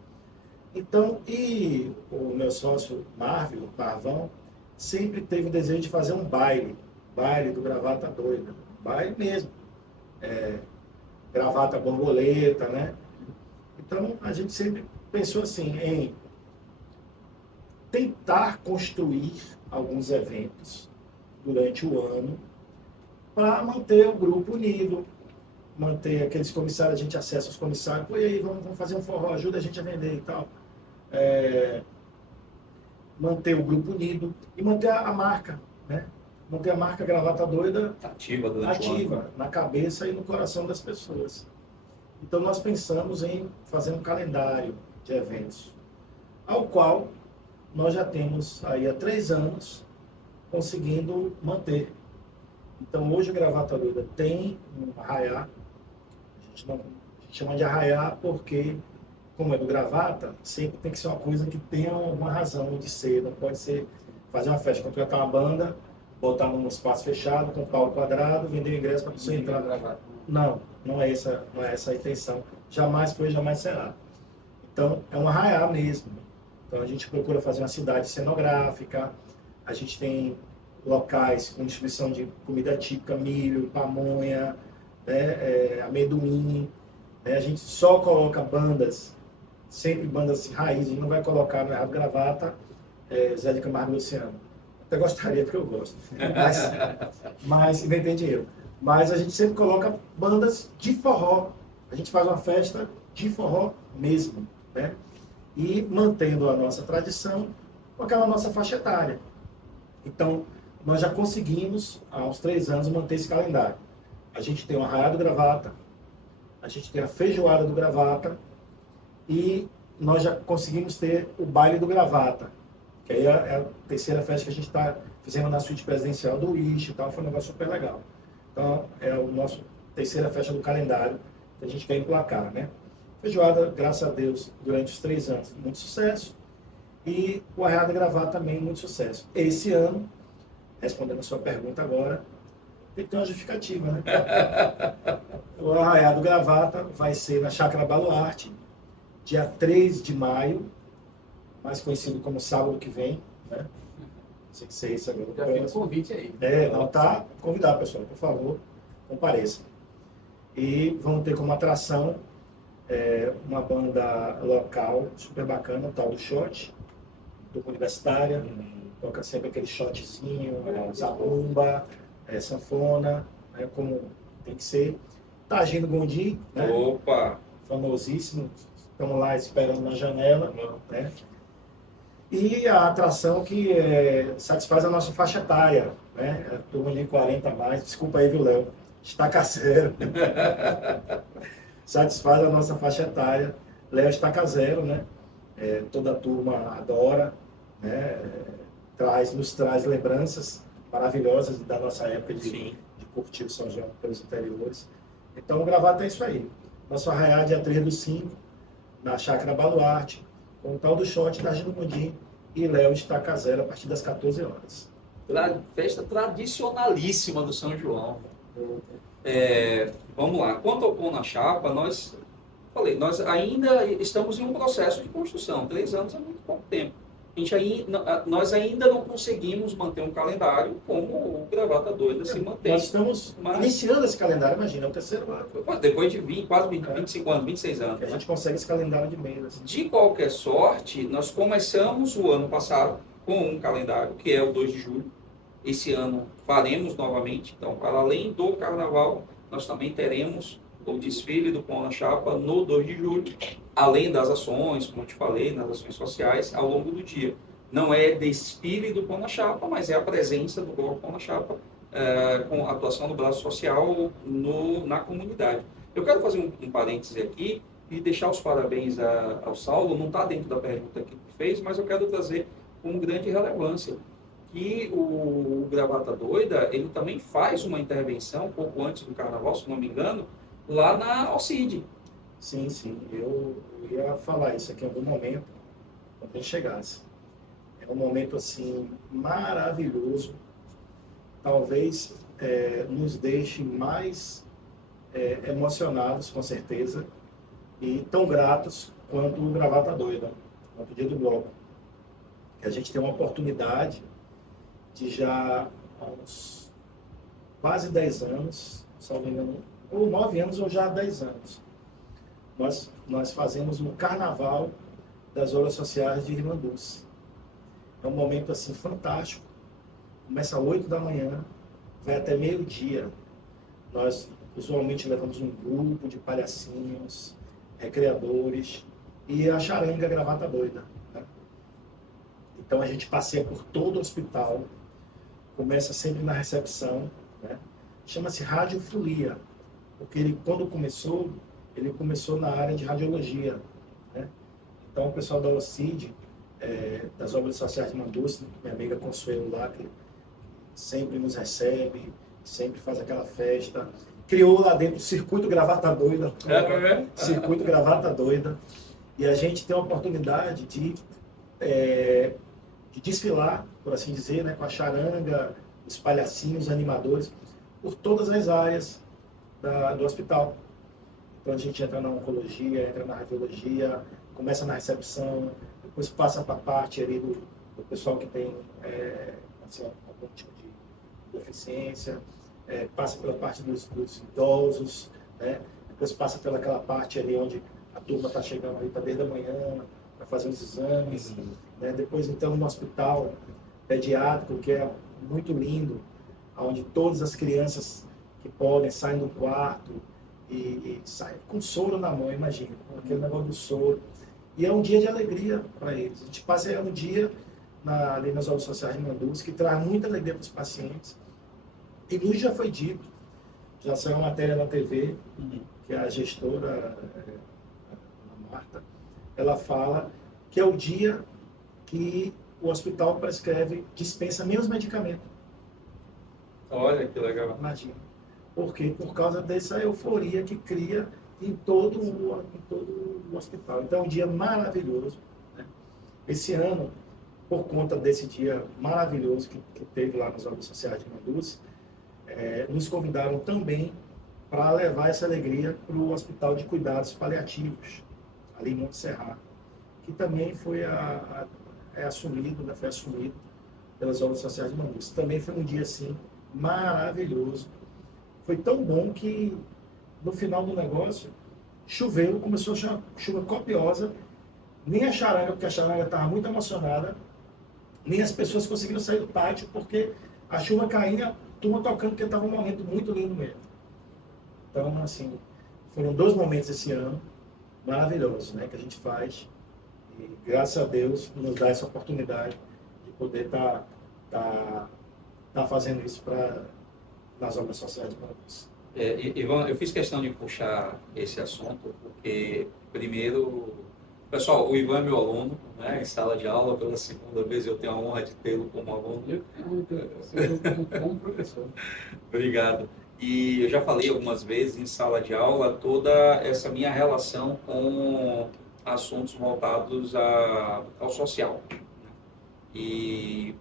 Então, e o meu sócio Marvão, sempre teve o desejo de fazer um baile do Gravata Doida, baile mesmo, gravata borboleta, né? Então, a gente sempre pensou assim, em tentar construir alguns eventos durante o ano para manter o grupo unido, manter aqueles comissários, a gente acessa os comissários, pô, e aí, vamos fazer um forró, ajuda a gente a vender e tal. Manter o grupo unido e manter a marca, né? Manter a marca Gravata Doida ativa na cabeça e no coração das pessoas. Então nós pensamos em fazer um calendário de eventos, ao qual nós já temos aí há 3 anos conseguindo manter. Então hoje o Gravata Doida tem um arraiá, a gente chama de arraiá porque, como é do Gravata, sempre tem que ser uma coisa que tenha alguma razão de ser. Não pode ser fazer uma festa, contratar uma banda, botar num espaço fechado, com palco quadrado, vender o ingresso para a pessoa entrar. Não é essa a intenção. Jamais foi, jamais será. Então, é um arraiá mesmo. Então, a gente procura fazer uma cidade cenográfica, a gente tem locais com distribuição de comida típica, milho, pamonha, amendoim. A gente só coloca bandas, sempre bandas raiz, a gente não vai colocar no Errado Gravata, Zé de Camargo e Luciano. Até gostaria, porque eu gosto. Mas ainda tem dinheiro. Mas a gente sempre coloca bandas de forró. A gente faz uma festa de forró mesmo, né? E mantendo a nossa tradição com aquela nossa faixa etária. Então, nós já conseguimos, há uns 3 anos, manter esse calendário. A gente tem o Arraiá do Gravata, a gente tem a Feijoada do Gravata e nós já conseguimos ter o Baile do Gravata, que aí é a terceira festa que a gente está fazendo na suíte presidencial do Wish e tal, foi um negócio super legal. Então, é o nosso terceira festa do calendário que a gente quer emplacar, né? Feijoada, graças a Deus, durante os 3 anos, muito sucesso. E o Arraiá do Gravata também, muito sucesso. Esse ano, respondendo a sua pergunta agora, tem que ter uma justificativa, né? O Arraiá do Gravata vai ser na Chácara Baluarte, dia 3 de maio, mais conhecido como sábado que vem, né? Sei que ser isso agora. Já fica o convite aí. Não tá convidado, pessoal, por favor, compareçam. E vamos ter como atração uma banda local super bacana, o tal do Shot, do Universitária, toca sempre aquele shotzinho, zabumba, sanfona, né, como tem que ser. Tá agindo Gondim, né? Opa! Famosíssimo, estamos lá esperando na janela, né? E a atração que satisfaz a nossa faixa etária, né? A turma de 40 a mais, desculpa aí, viu, Léo? Estaca zero. Satisfaz a nossa faixa etária. Léo Estaca Zero, né? Toda a turma adora, né? Nos traz lembranças maravilhosas da nossa época de curtir o São João pelos interiores. Então, o Gravata é isso aí. Nosso arraiá, dia 3/5, na Chácara Baluarte, com o tal do Shot, da Gino Mundim e Léo Estaca Zero, a partir das 14 horas. Festa tradicionalíssima do São João. Vamos lá. Quanto ao Pão na Chapa, nós ainda estamos em um processo de construção. 3 anos é muito pouco tempo. Nós ainda não conseguimos manter um calendário como o Gravata Doida se mantém. Nós estamos iniciando esse calendário, imagina, é o terceiro ano. Depois de quase 25 anos, 26 anos. Que a gente consegue esse calendário de mês. Assim. De qualquer sorte, nós começamos o ano passado com um calendário, que é o 2 de julho. esse ano faremos novamente. Então, para além do carnaval, nós também teremos o desfile do Pão na Chapa no 2 de julho, além das ações, como eu te falei, nas ações sociais ao longo do dia. Não é desfile do Pão na Chapa, mas é a presença do Bloco Pão na Chapa, com a atuação do braço social na comunidade. Eu quero fazer um parêntese aqui e deixar os parabéns ao Saulo. Não está dentro da pergunta que tu fez, mas eu quero trazer com grande relevância que o Gravata Doida, ele também faz uma intervenção, pouco antes do Carnaval, se não me engano, lá na Alcide. Sim, sim. Eu ia falar isso aqui em algum momento, quando ele chegasse. É um momento, assim, maravilhoso. Talvez nos deixe mais emocionados, com certeza, e tão gratos quanto o Gravata Doida, quanto o Dia do Bloco. Que a gente tem uma oportunidade de já há uns quase 10 anos, salvo engano, ou 9 anos ou já há 10 anos, nós fazemos um carnaval das obras sociais de Irmanduz. É um momento assim fantástico. Começa às 8 da manhã, vai até meio-dia. Nós usualmente levamos um grupo de palhacinhos, recreadores e a charanga Gravata Doida, né? Então a gente passeia por todo o hospital, começa sempre na recepção, né? Chama-se radiofolia, porque ele, quando começou, ele começou na área de radiologia, né? Então o pessoal da OCID, das obras sociais de Irmanduz, minha amiga Consuelo lá, que sempre nos recebe, sempre faz aquela festa, criou lá dentro o Circuito Gravata Doida, Circuito Gravata Doida, e a gente tem a oportunidade de desfilar, por assim dizer, né, com a charanga, os palhacinhos, os animadores, por todas as áreas do hospital. Então a gente entra na oncologia, entra na radiologia, começa na recepção, depois passa para a parte ali do pessoal que tem assim, algum tipo de deficiência, passa pela parte dos idosos, né? Depois passa pelaquela parte ali onde a turma está chegando ali, está desde a manhã, para fazer os exames, né? Depois então no hospital pediátrico, que é muito lindo, onde todas as crianças que podem saem do quarto e saem com soro na mão, imagina, com aquele negócio do soro. E é um dia de alegria para eles. A gente passa um dia ali nas obras sociais de Irmanduz, que traz muita alegria para os pacientes. E nos já foi dito, já saiu uma matéria na TV, que a gestora, a Marta, ela fala que é o dia que o hospital prescreve, dispensa menos medicamento. Olha que legal. Imagina. Por quê? Por causa dessa euforia que cria em todo o hospital. Então é um dia maravilhoso, né? Esse ano, por conta desse dia maravilhoso que teve lá nas obras sociais de Irmanduz, nos convidaram também para levar essa alegria para o Hospital de Cuidados Paliativos, ali em Monte Serra, que também foi assumido, né, foi assumido pelas obras sociais de Irmanduz. Também foi um dia assim maravilhoso. Foi tão bom que no final do negócio choveu, começou a chuva copiosa, nem a charanga, porque a charanga estava muito emocionada, nem as pessoas conseguiram sair do pátio, porque a chuva caindo, a turma tocando, porque estava um momento muito lindo mesmo. Então, assim, foram 2 momentos esse ano maravilhosos, né, que a gente faz, e graças a Deus nos dá essa oportunidade de poder tá fazendo isso nas obras sociais de Irmanduz. Ivan, eu fiz questão de puxar esse assunto, porque, primeiro, pessoal, o Ivan é meu aluno, né, em sala de aula, pela segunda vez eu tenho a honra de tê-lo como aluno. Como professor. Obrigado. E eu já falei algumas vezes em sala de aula toda essa minha relação com assuntos voltados ao social. E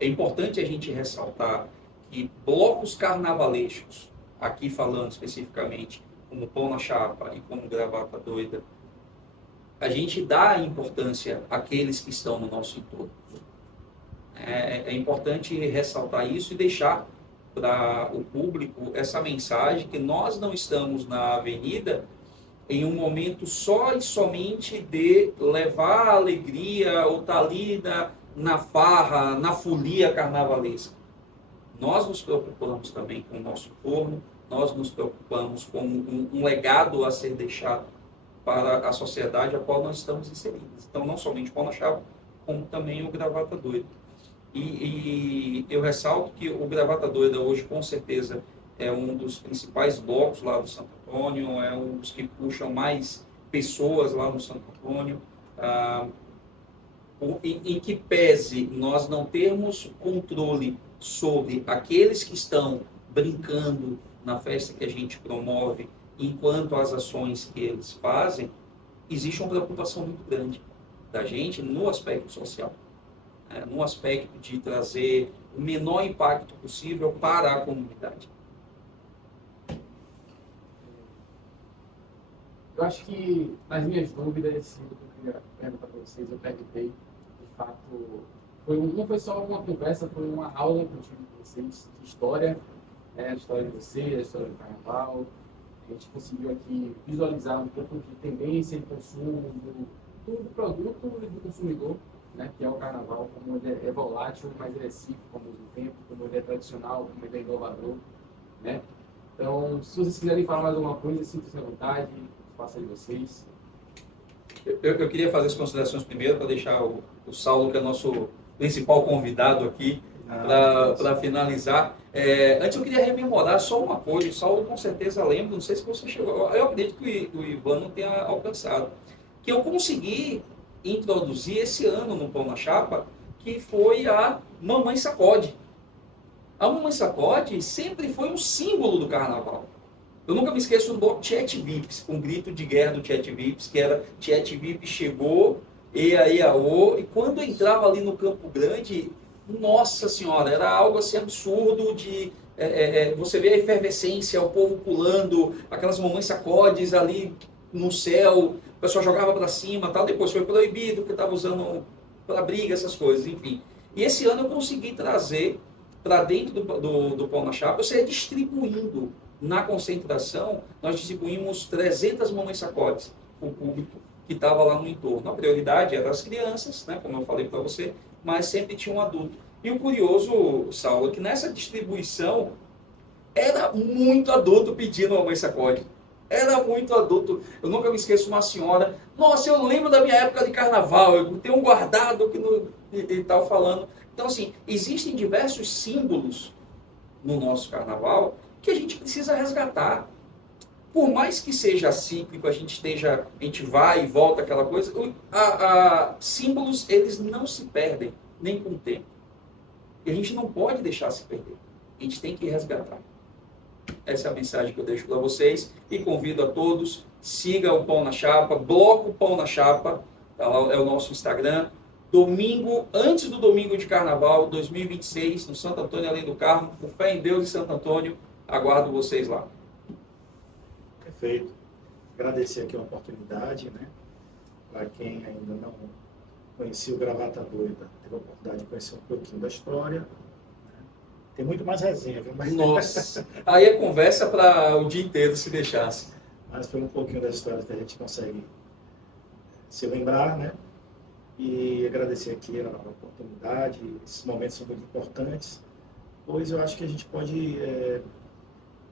é importante a gente ressaltar que blocos carnavalescos, aqui falando especificamente como Pão na Chapa e como Gravata Doida, a gente dá importância àqueles que estão no nosso entorno. É importante ressaltar isso e deixar para o público essa mensagem que nós não estamos na avenida em um momento só e somente de levar a alegria ou estar ali na farra, na folia carnavalesca. nós nos preocupamos também com o nosso entorno, nós nos preocupamos com um legado a ser deixado para a sociedade a qual nós estamos inseridos. Então, não somente o Pão na Chapa, como também o Gravata Doida. E eu ressalto que o Gravata Doida hoje, com certeza, é um dos principais blocos lá do Santo Antônio, é um dos que puxam mais pessoas lá no Santo Antônio. Em que pese nós não termos controle sobre aqueles que estão brincando na festa que a gente promove, enquanto as ações que eles fazem, existe uma preocupação muito grande da gente no aspecto social, né? No aspecto de trazer o menor impacto possível para a comunidade. Eu acho que, nas minhas dúvidas, eu queria perguntar para vocês, eu perguntei, de fato, não foi só uma conversa, foi uma aula que eu tive com vocês de história, a história de vocês, a história do carnaval. A gente conseguiu aqui visualizar um pouco de tendência de consumo do produto e do consumidor, né, que é o carnaval, como ele é volátil, mas ele é cíclico ao mesmo tempo, como ele é tradicional, como ele é inovador, né? Então, se vocês quiserem falar mais alguma coisa, sinta-se à vontade, faça de vocês. Eu queria fazer as considerações primeiro para deixar o Saulo, que é nosso principal convidado aqui, para finalizar. Antes eu queria rememorar só uma coisa, o Saulo com certeza lembra, não sei se você chegou, eu acredito que o Ivan não tenha alcançado, que eu consegui introduzir esse ano no Pão na Chapa, que foi a Mamãe Sacode. A Mamãe Sacode sempre foi um símbolo do carnaval. Eu nunca me esqueço do bloco Chat Vips, um grito de guerra do Chat Vips, que era Chat Vips chegou, e quando eu entrava ali no Campo Grande, nossa senhora, era algo assim absurdo de você vê a efervescência, o povo pulando, aquelas mamães sacodes ali no céu, o pessoal jogava para cima, tal. Depois foi proibido, porque estava usando para briga, essas coisas, enfim. E esse ano eu consegui trazer para dentro do Pão na Chapa, você distribuindo na concentração, nós distribuímos 300 mamães sacodes para o público que estava lá no entorno. A prioridade era as crianças, né, como eu falei para você, mas sempre tinha um adulto. E o curioso, Saulo, é que nessa distribuição era muito adulto pedindo mamãe sacode. Era muito adulto. Eu nunca me esqueço uma senhora, nossa, eu lembro da minha época de carnaval, eu tenho um guardado que e tal falando. Então, assim, existem diversos símbolos no nosso carnaval que a gente precisa resgatar. Por mais que seja cíclico, a gente vai e volta aquela coisa, símbolos, eles não se perdem, nem com o tempo. E a gente não pode deixar se perder. A gente tem que resgatar. Essa é a mensagem que eu deixo para vocês e convido a todos, siga o Pão na Chapa, Bloco Pão na Chapa, tá lá, é o nosso Instagram. Domingo, antes do domingo de Carnaval 2026, no Santo Antônio Além do Carmo, com fé em Deus e Santo Antônio, aguardo vocês lá. Perfeito. Agradecer aqui a oportunidade, né? Para quem ainda não conhecia o Gravata Doida, teve a oportunidade de conhecer um pouquinho da história. Né? Tem muito mais resenha, viu? Mas... Nossa, aí é conversa para o dia inteiro, se deixasse. Mas foi um pouquinho da história que a gente consegue se lembrar, né? E agradecer aqui a oportunidade, esses momentos são muito importantes, pois eu acho que a gente pode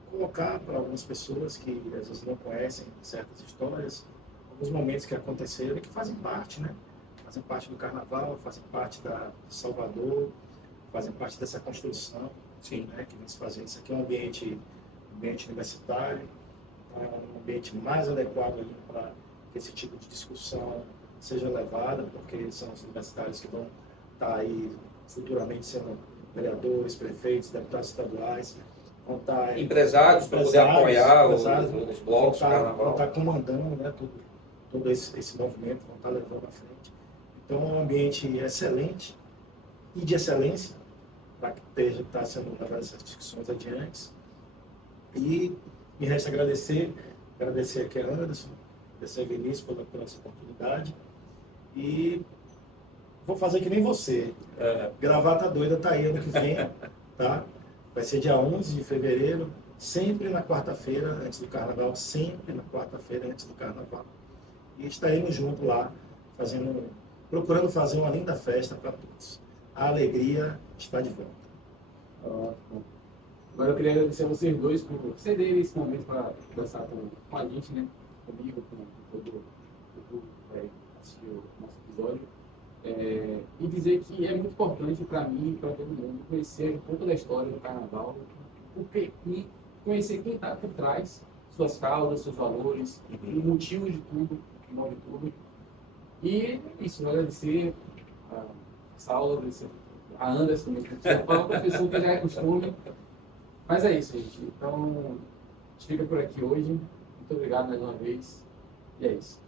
colocar para algumas pessoas que às vezes não conhecem certas histórias, alguns momentos que aconteceram e que fazem parte, né? Fazem parte do carnaval, fazem parte de Salvador, fazem parte dessa construção. Sim. Né, que vem se fazendo. Isso aqui é um ambiente universitário, um ambiente mais adequado para que esse tipo de discussão seja levada, porque são os universitários que vão estar aí futuramente sendo vereadores, prefeitos, deputados estaduais, vão estar empresários para poder apoiar os blocos do carnaval. Vão estar comandando, né, todo esse movimento, vão estar levando à frente. Então é um ambiente excelente e de excelência para que está sendo levadas essas discussões adiante. E me resta agradecer aqui a Anderson, agradecer a Vinícius por essa oportunidade. E vou fazer que nem você. Gravata Doida está aí ano que vem, tá? Vai ser dia 11 de fevereiro, sempre na quarta-feira antes do carnaval, sempre na quarta-feira antes do carnaval. E estaremos juntos lá, procurando fazer uma linda festa para todos. A alegria está de volta. Ótimo. Agora eu queria agradecer a vocês dois por cederem esse momento para conversar com a gente, né? Comigo, com todo o que assistiu o nosso episódio. E dizer que é muito importante para mim e para todo mundo conhecer um pouco da história do carnaval e conhecer quem está por trás, suas causas, seus valores, o motivo de tudo, o que move tudo. E isso, agradecer a Saulo, agradecer a Anderson, o professor que já é costume. Mas é isso, gente. Então, a gente fica por aqui hoje. Muito obrigado mais uma vez. E é isso.